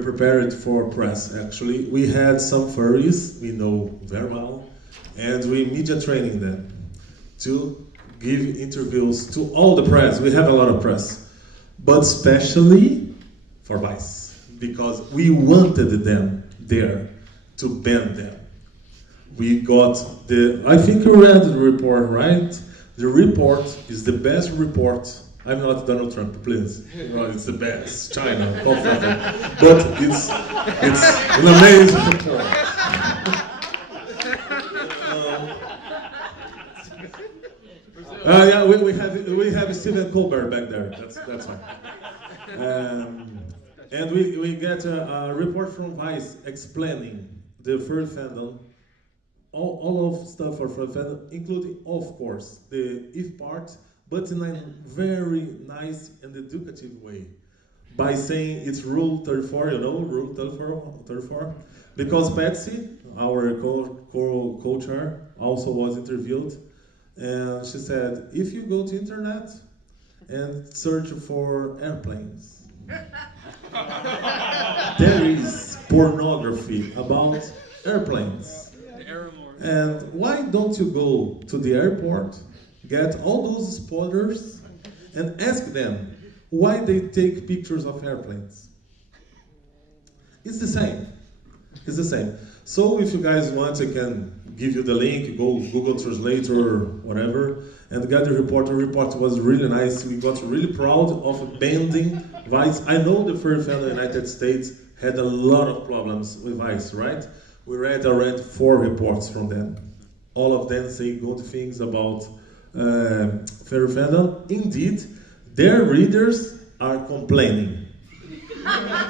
prepared for press. Actually, we had some furries we know very well, and we media training them to give interviews to all the press. We have a lot of press, but especially for Vice, because we wanted them there to ban them. We got I think you read the report, right? The report is the best report. I'm not Donald Trump, please. It's the best. China, but it's an amazing report. Yeah, we have Stephen Colbert back there. That's fine. And we get a report from Vice explaining the furry fandom. All of stuff for furry fandom, including, of course, the if part, but in a very nice and educative way. By saying it's Rule 34, Rule 34. Because Patsy, our co-chair, also was interviewed, and she said, if you go to internet and search for airplanes, there is pornography about airplanes. And why don't you go to the airport, get all those spotters, and ask them why they take pictures of airplanes? It's the same. It's the same. So if you guys want, I can give you the link, go Google Translate or whatever, and get the report. The report was really nice. We got really proud of banning Vice. I know the furry fandom in the United States had a lot of problems with Vice, right? We read around 4 reports from them. All of them say good things about furry fandom. Indeed, their readers are complaining.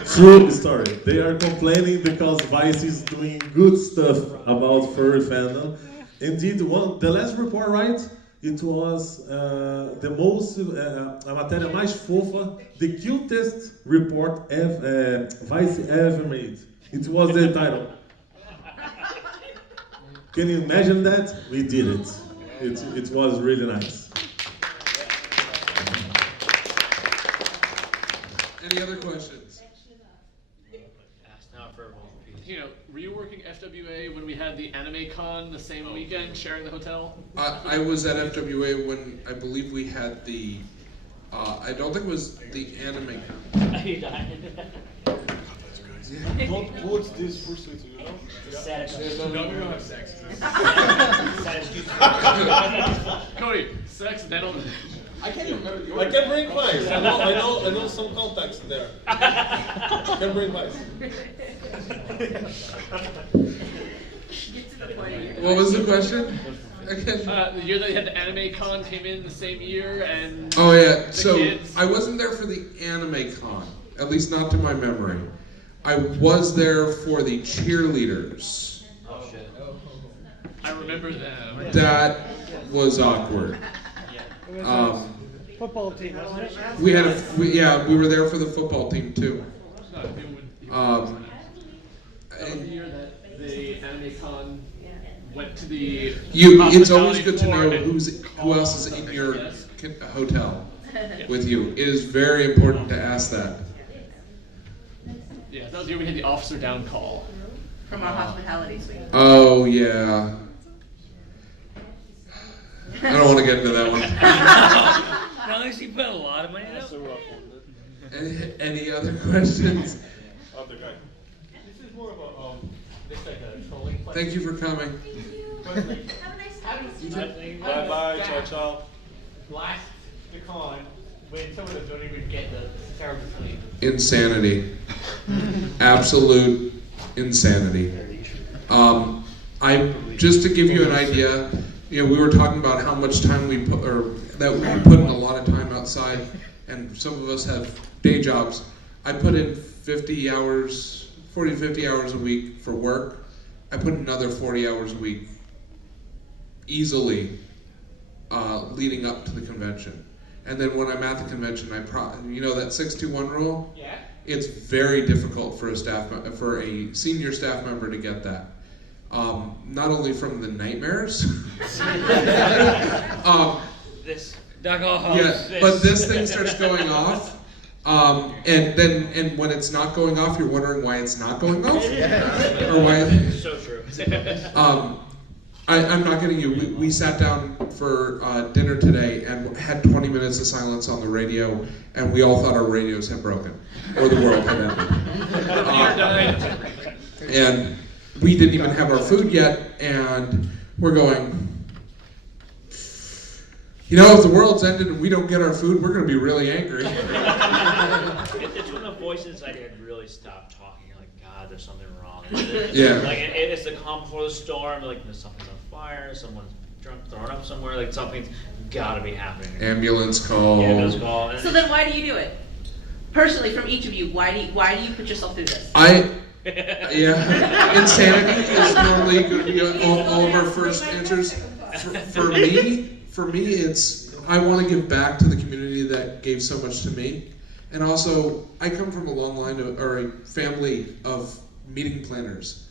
True story. They are complaining because Vice is doing good stuff about furry fandom. Indeed, the last report, right? It was the most, a matéria mais fofa, the cutest report Vice ever made. It was the title. Can you imagine that? We did it. It was really nice. Any other questions? Ask now for everyone. Were you working FWA when we had the Anime Con the same weekend, sharing the hotel? I was at FWA when I believe we had the. I don't think it was the Anime Con. Are you dying? What's this first way to you know? Sad excuse. No, we don't have sex. Sad excuse. Cody, sex, they don't. I can't remember. I can bring pies. I know some contacts there. I can bring pies. What was the question? The year that you had the Anime Con came in the same year, and Oh yeah, the so kids. I wasn't there for the Anime Con, at least not to my memory. I was there for the cheerleaders. Oh shit. I remember them. That was awkward. It was football team, wasn't it? We had we were there for the football team too. The year that the Anime Con went to the It's always good to know hospitality who else is in your hotel with you. It is very important to ask that. Yeah, that was the year we had the officer down call. From our hospitality suite. Oh yeah. I don't want to get into that one. At least you put a lot of money in it. Any other questions? Other guy. This is more of a, looks like a trolling question. Thank you for coming. Have a nice time. Bye bye, ciao ciao. Last the con, when some of the building would get the terrible sleep. Insanity. Absolute insanity. Just to give you an idea, we were talking about how much time we put, or that we put in a lot of time outside, and some of us have day jobs. I put in 40 to 50 hours a week for work. I put another 40 hours a week easily leading up to the convention. And then when I'm at the convention, that 6-2-1 rule? Yeah. It's very difficult for a senior staff member to get that. Not only from the nightmares. But this thing starts going off, and when it's not going off, you're wondering why it's not going off, or why. So true. I'm not kidding you. We sat down for dinner today and had 20 minutes of silence on the radio, and we all thought our radios had broken, or the world had ended. And we didn't even have our food yet, and we're going, if the world's ended and we don't get our food, we're going to be really angry. It's when the voice inside your head really stop talking. You're like, God, there's something wrong. Yeah. Like it's the calm before the storm. Like something's on fire. Someone's thrown up somewhere. Like something's got to be happening. Ambulance call. So then, why do you do it? Personally, from each of you, why do you put yourself through this? Insanity is normally going to be all of our first answers. For me, it's I want to give back to the community that gave so much to me, and also I come from a long line or a family of meeting planners.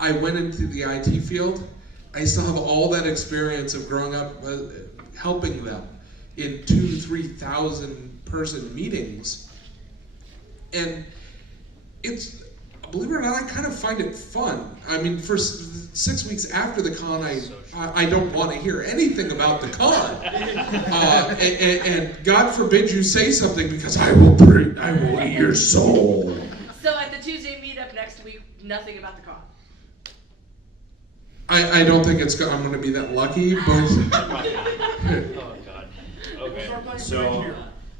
I went into the IT field. I still have all that experience of growing up helping them in 2,000-3,000 person meetings, and it's, believe it or not, I kind of find it fun. I mean, for 6 weeks after the con, I don't want to hear anything about the con. And God forbid you say something, because I will eat your soul. So at the Tuesday meetup next week, nothing about the con. I don't think I'm going to be that lucky, but. Oh God. Okay. So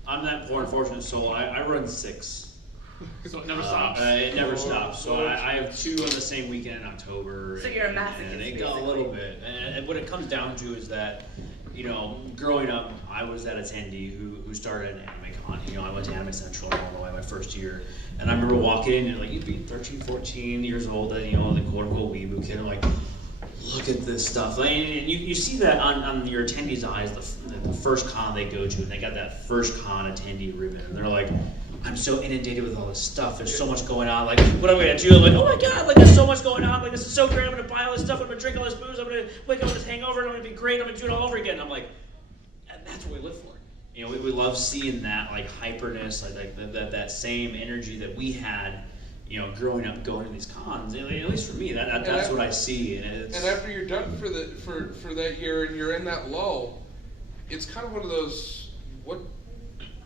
I'm that poor unfortunate soul. I run 6. So it never stops. It never stops. So I have 2 on the same weekend in October. So you're a masochist, And it got a little bit. And what it comes down to is that, growing up, I was that attendee who started an anime con. I went to Anime Central in Illinois my first year. And I remember walking in and you'd be 13, 14 years old, and the quote unquote weeaboo kid. I'm like, look at this stuff. And you see that on your attendees' eyes, the first con they go to, and they got that first con attendee ribbon, and they're like, I'm so inundated with all this stuff. There's so much going on. Like, what am I gonna do? I'm like, oh my God, like there's so much going on. Like, this is so great. I'm gonna buy all this stuff. I'm gonna drink all this booze. I'm gonna wake up with this hangover, and I'm gonna be great. I'm gonna do it all over again. And I'm like, that's what we live for. We love seeing that like hyperness, like that same energy that we had, growing up going to these cons, at least for me, that's what I see. And after you're done for that year and you're in that lull, it's kind of one of those, what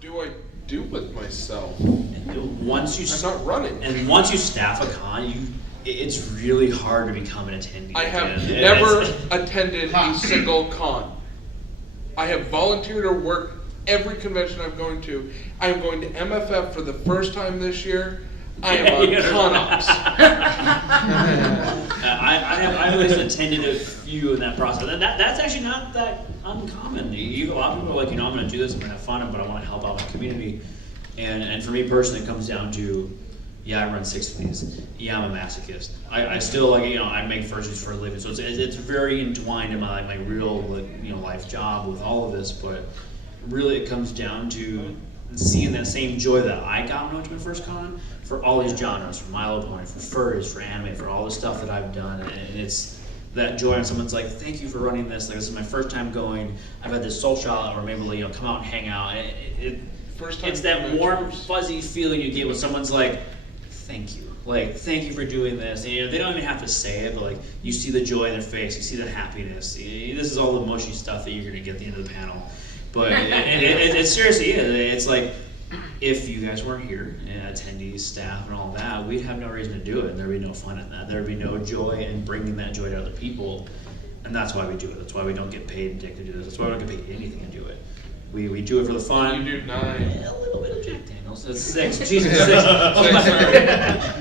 do I do with myself? I'm not running. And once you staff a con, it's really hard to become an attendee. I have never attended a single con. I have volunteered or worked every convention I'm going to. I am going to MFF for the first time this year. I am on ConOps. I always attended a few in that process. And that's actually not that uncommon. A lot of people are like, I'm going to do this, I'm going to have fun, but I want to help out my community. And for me personally, it comes down to, I run 6 of these. I'm a masochist. I still I make fursuits for a living. So it's very entwined in my real life job with all of this. But really, it comes down to seeing that same joy that I got when I went to my first con for all these genres, for My Little Pony, for furries, for anime, for all the stuff that I've done, and it's that joy when someone's like, "Thank you for running this. This is my first time going. I've had this social outlet where maybe come out and hang out." It's that warm, fuzzy feeling you get when someone's like, "Thank you. Thank you for doing this." And, they don't even have to say it, but you see the joy in their face, you see the happiness. This is all the mushy stuff that you're going to get at the end of the panel. But it seriously is. It's like, if you guys weren't here, attendees, staff, and all that, we'd have no reason to do it, and there'd be no fun in that. There'd be no joy in bringing that joy to other people, and that's why we do it. That's why we don't get paid to do this. That's why we don't get paid anything to do it. We do it for the fun. You do 9. A little bit of Jack Daniels. It's 6. Jesus, 6. Let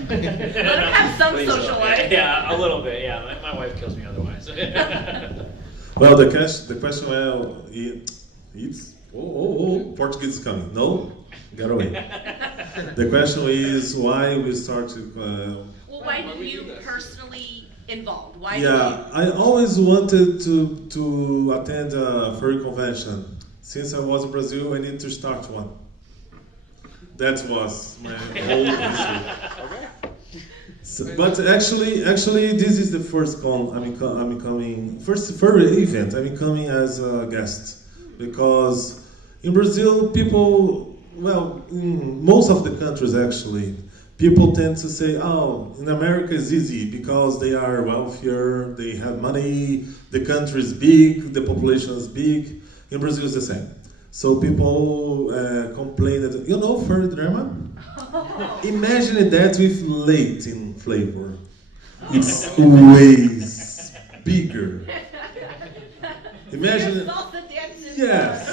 them have some social life. Yeah, a little bit. Yeah, my wife kills me otherwise. Well, the question, it's Portuguese is coming. No, get away. The question is why we start to. Why did you personally involved? Why? I always wanted to attend a furry convention. Since I was in Brazil, I need to start one. That was my whole issue. So, but actually, this is the first con. I'm coming first furry event. I'm coming as a guest because in Brazil, people, in most of the countries actually, people tend to say, "Oh, in America it's easy because they are wealthier, they have money, the country is big, the population is big." In Brazil, it's the same. So people complain that, furry drama? Imagine that with Latin flavor. It's way bigger. Imagine. Yes.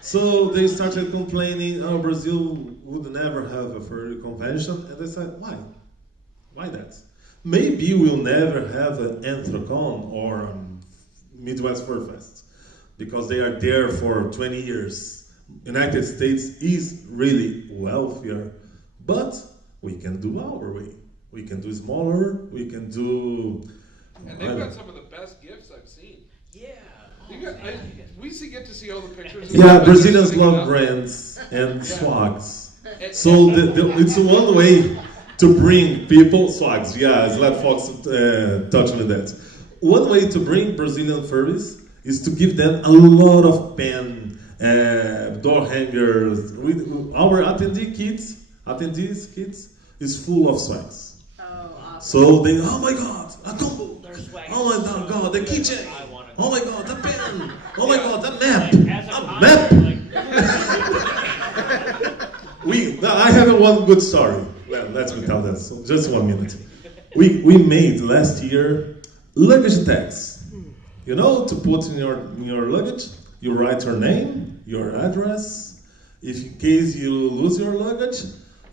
So they started complaining, Brazil would never have a furry convention. And they said, why? Why that? Maybe we'll never have an Anthrocon or Midwest Fur Fest because they are there for 20 years. United States is really wealthier, but we can do our way. We can do smaller, we can do... And they've got some of the best gifts I've seen. Yeah. We get to see all the pictures. Yeah, Brazilians love brands and swags. So it's one way to bring people, swags, let Fox touch on that. One way to bring Brazilian furries is to give them a lot of pen, door hangers. Our attendees kits is full of swags. So they, oh my God, a combo. Oh my God, the keychain. Oh my God, the pen. Oh my God, the map. A map. I have one good story. Well, let me tell that. So just 1 minute. We made last year luggage tags. To put in your luggage, you write your name, your address. If in case you lose your luggage,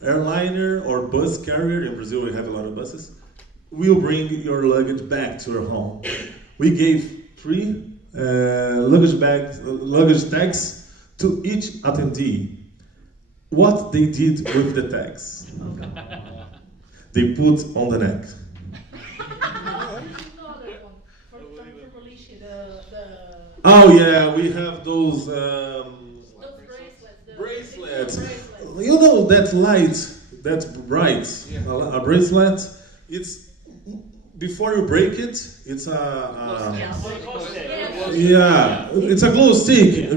airliner or bus carrier, in Brazil we have a lot of buses, will bring your luggage back to your home. We gave 3 luggage tags to each attendee. What they did with the tags? They put on the neck. Oh yeah, we have those bracelets. That light, that's bright. A bracelet. It's before you break it. It's it's a glow stick.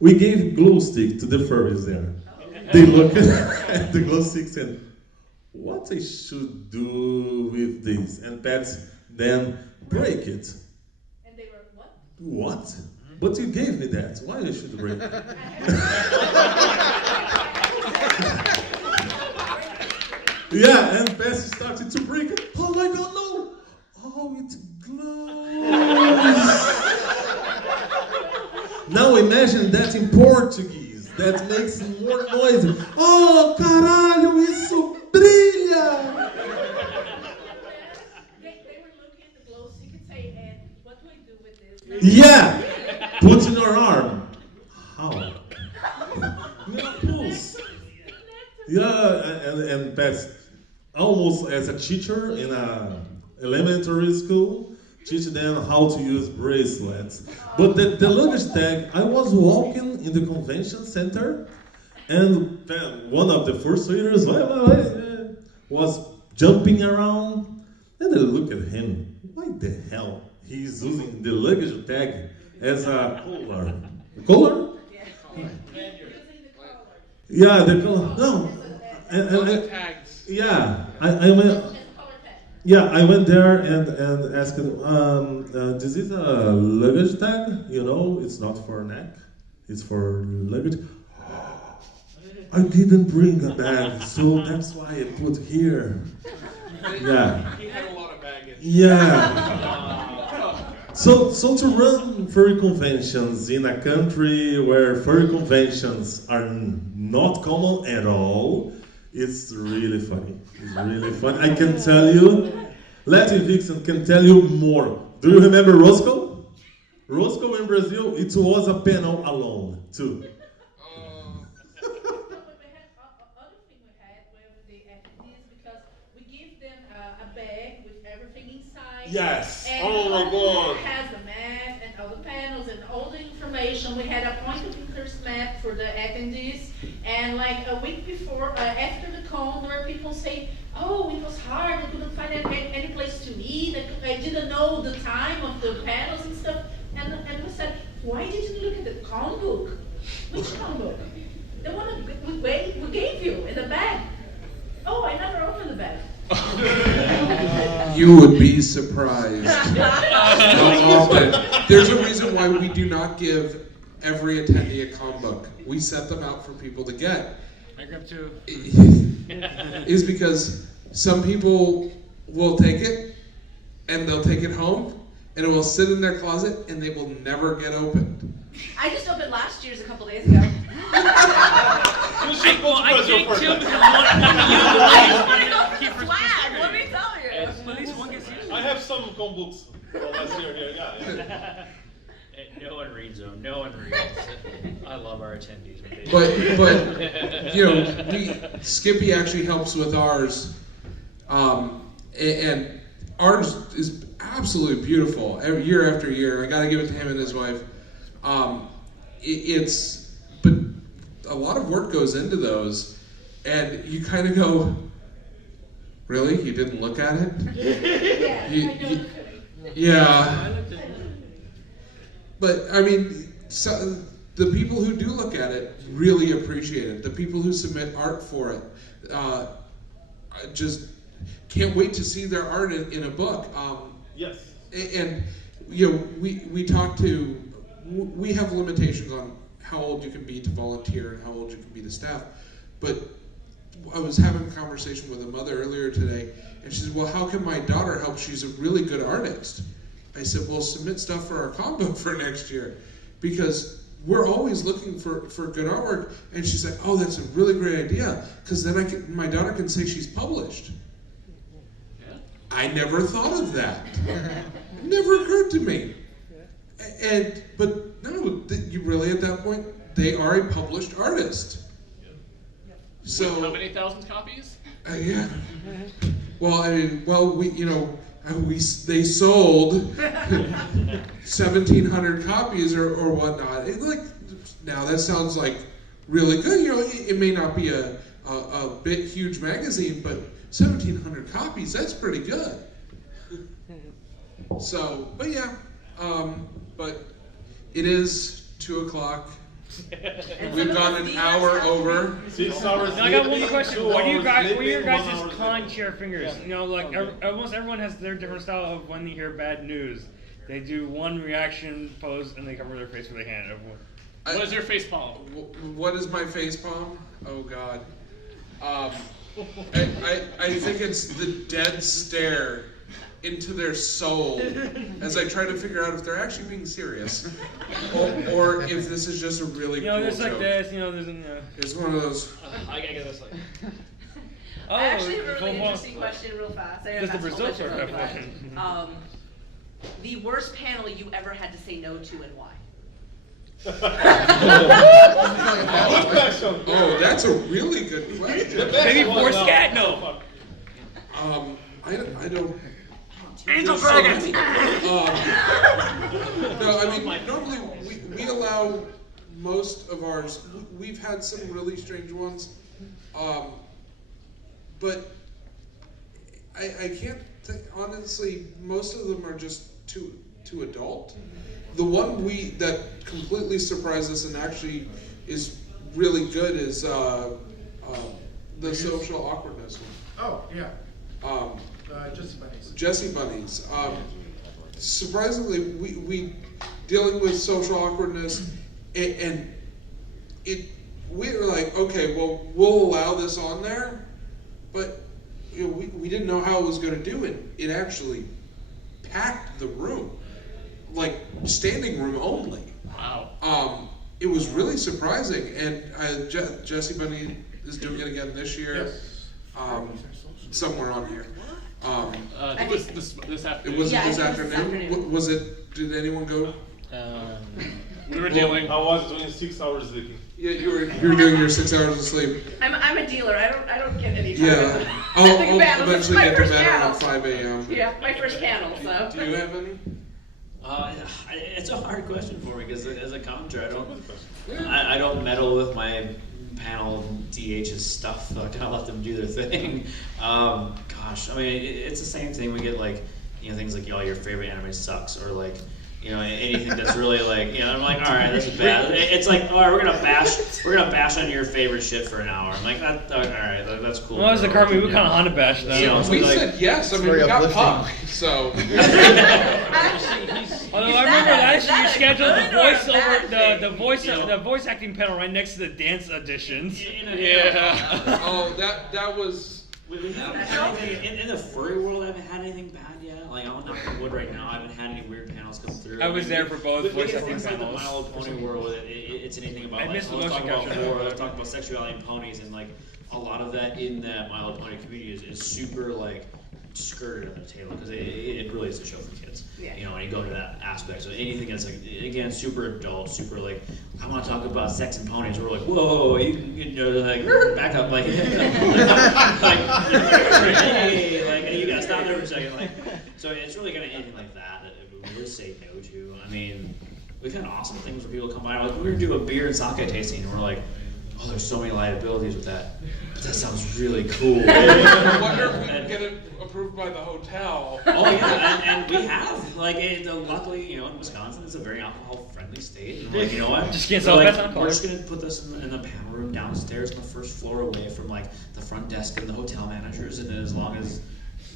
We gave glow stick to the furries there. they look at the glow sticks and what I should do with this, and Pets then break it. And they were, what? What? But you gave me that. Why I should break it? Yeah, and Pets started to break it. Oh my God, no! Oh, it glows. Now imagine that in Portuguese. That makes more noise. Oh, caralho, isso brilha! They were looking at the glow stick and say, and what do I do with this? Yeah! Put in your arm. How? No pulse. Yeah, and Pets, almost as a teacher in a elementary school, teach them how to use bracelets. But the luggage tag, I was walking in the convention center, and one of the first waiters was jumping around, and I look at him, why the hell he's using the luggage tag as a collar? Collar? Yeah, the collar. No. Yeah, I went. Yeah, I went there and asked him, this is a luggage tag, you know, it's not for neck, it's for luggage. I didn't bring a bag, so that's why I put here. Yeah. He had a lot of baggage. Yeah. So to run furry conventions in a country where furry conventions are not common at all, it's really funny. It's really fun. I can tell you, Latin Vixen can tell you more. Do you remember Roscoe? Roscoe in Brazil, it was a panel alone, too. Yes. And oh my God. It has the map and all the panels and all the information. We had a point of interest map for the attendees. And like a week before, after the con, there were people saying, oh, it was hard. I couldn't find any place to eat. I didn't know the time of the panels and stuff. And we said, why did you look at the con book? Which con book? The one we gave you in the bag. Oh, I never opened the bag. You would be surprised how often. There's a reason why we do not give every attendee a comm book. We set them out for people to get. I grab two. Is because some people will take it and they'll take it home and it will sit in their closet and they will never get opened. I just opened last year's a couple days ago. I think two because Let me tell you. At least one gets used. I have some comm books from last year here. Yeah. No one reads them. No one reads. I love our attendees. But you know, Skippy actually helps with ours, and ours is absolutely beautiful. Year after year, I got to give it to him and his wife. But a lot of work goes into those, and you kind of go, really? You didn't look at it? Yeah. But I mean, so the people who do look at it really appreciate it. The people who submit art for it just can't wait to see their art in a book. Yes. And you know, we have limitations on how old you can be to volunteer and how old you can be to staff. But I was having a conversation with a mother earlier today, and she said, well, how can my daughter help? She's a really good artist. I said, well, submit stuff for our comm book for next year, because we're always looking for good artwork. And she's like, oh, that's a really great idea, because then my daughter can say she's published. Yeah. I never thought of that. Never occurred to me. But no, you really at that point, they are a published artist. So how many thousand copies? Yeah. Well, I mean, they sold 1,700 copies or whatnot. Now that sounds like really good. You know, it may not be a bit huge magazine, but 1,700 copies, that's pretty good. So, but yeah, but it is 2:00. We've gone an hour over. 6 hours. Now I got one more question. What are you guys? What are your sleeping, 1 guys' hour con chair fingers? You know, like almost everyone has their different style of when they hear bad news. They do one reaction pose and they cover their face with a hand. What is your face palm? What is my face palm? Oh God. I think it's the dead stare into their soul as I try to figure out if they're actually being serious or if this is just a really cool there's joke. like this, there's It's one of those. I get this like. I actually have a really interesting question real fast. I Just the basketball Brazil question part, really fast. The worst panel you ever had to say no to and why? Oh, that's a really good question. Maybe for scat? No. I don't. Angel there's so Dragons. many. No, I mean normally we allow most of ours. We've had some really strange ones, but I can't think honestly. Most of them are just too adult. The one that completely surprised us and actually is really good is the social awkwardness one. Oh, yeah. Jessie Bunnies. Surprisingly, we dealing with social awkwardness, and we were like, okay, well, we'll allow this on there, but we didn't know how it was going to do it. It actually packed the room, like standing room only. Wow. It was really surprising, and Jessie Bunny is doing it again this year. Somewhere on here. It was this afternoon. It was this afternoon. Was it? Did anyone go? We were dealing. I was doing 6 hours sleeping. Yeah, you were doing your 6 hours of sleep. I'm a dealer. I don't get any time. Yeah, I'll eventually get to bed around 5 a.m. Yeah, my first panel. So. Do you have any? It's a hard question for me because as a commentator, I don't meddle with my panel DH's stuff. I kind of let them do their thing. Gosh, I mean, it's the same thing. We get like, things like, your favorite anime sucks, or like, anything that's really like, I'm like, all right, this is bad. It's like, all right, we're gonna bash on your favorite shit for an hour. I'm like, all right, that's cool. Well, as a Carmi, we kind of Honda bash them. We said yes. I mean, we got Puck, so. Although I remember last year you scheduled the voice acting panel right next to the dance auditions. Yeah. Oh, that was. In the furry world, I haven't had anything bad yet. Like, I'm not on wood right now. I haven't had any weird panels come through. I was there for both voice acting panels. Like the My Little Pony world, it's anything about. I missed the motion capture. Let's talk about sexuality and ponies, and like a lot of that in that My Little Pony community is super like skirted on the table because it really is a show for kids. Yeah. And you go to that aspect. So anything that's like, again, super adult, super like, I want to talk about sex and ponies. We're like, whoa, like back up, like, hey, you gotta stop there for a second, like. So it's really kind of anything like that we really say no to. I mean, we've had awesome things where people come by, like, we're gonna do a beer and sake tasting, and we're like, oh, there's so many liabilities with that. But that sounds really cool. I wonder if we can get it approved by the hotel. Oh yeah, and we have. Like, luckily, in Wisconsin, it's a very alcohol-friendly state. And like, you know what? Just can't sell alcohol. We're just gonna put this in the panel room downstairs on the first floor, away from like the front desk and the hotel managers. And as long as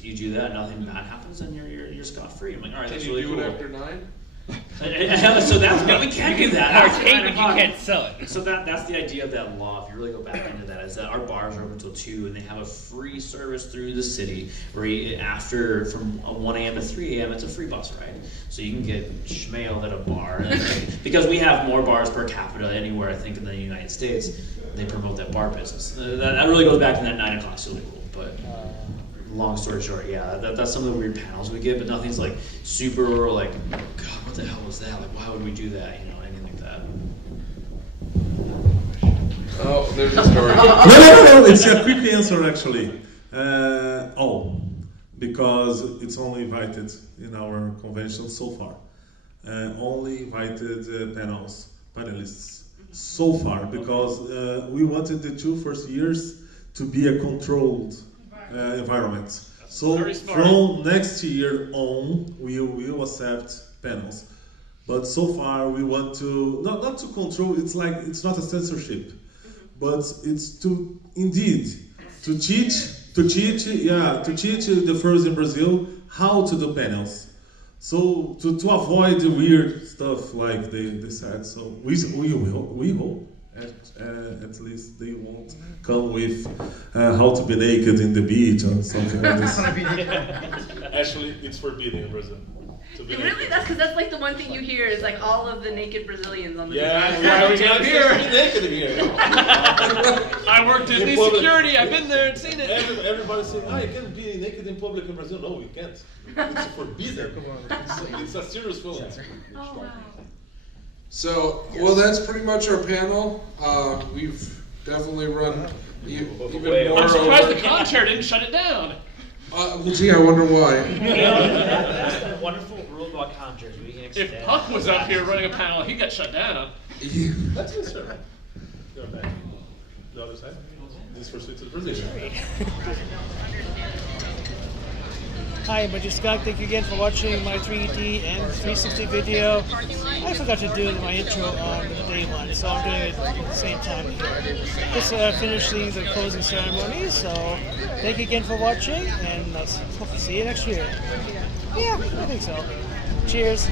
you do that, nothing bad happens, and you're scot-free. I'm like, all right, that's really cool. Can you do it after 9? So that's we can't do that. You can't sell it. So that's the idea of that law. If you really go back into that, is that our bars are open until 2, and they have a free service through the city where after from 1 a.m. to 3 a.m. it's a free bus ride. So you can get schmailed at a bar, because we have more bars per capita anywhere I think in the United States. They promote that bar business. That really goes back to that 9 o'clock silly rule, but. Long story short, yeah, that's some of the weird panels we get, but nothing's like super like, God, what the hell was that? Like, why would we do that? Anything like that. Oh, there's a story. No, it's a quick answer actually. Because it's only invited in our convention so far. Only invited panelists so far, because we wanted the 2 first years to be a controlled environment. So from next year on, we will accept panels. But so far we want to not to control. It's like it's not a censorship, but it's to indeed to teach the furries in Brazil how to do panels. So to avoid the weird stuff like they said. So we hope at least they won't come with how to be naked in the beach or something like this. Actually, it's forbidden in Brazil. To be Really? naked. That's because that's like the one thing you hear is like all of the naked Brazilians on the beach. Yeah, we can't be naked in here. I worked in Disney security. I've been there and seen it. Everybody saying, "Ah, you can't be naked in public in Brazil." No, we can't. It's forbidden. It's a serious film. Oh wow. So, well, that's pretty much our panel. We've definitely run even more. I'm surprised over. the concert didn't shut it down. Gee, I wonder why. That's the wonderful rule about concerts. We can extend. If Puck was up here running a panel, he got shut down. That's good, sir. Go back. The other side. This first to the Brazilian. Hi, I'm Scott. Thank you again for watching my 3D and 360 video. I forgot to do my intro on the day one, so I'm doing it at the same time here. Just finishing the closing ceremony, so thank you again for watching, and I'll hope to see you next year. Yeah, I think so. Cheers.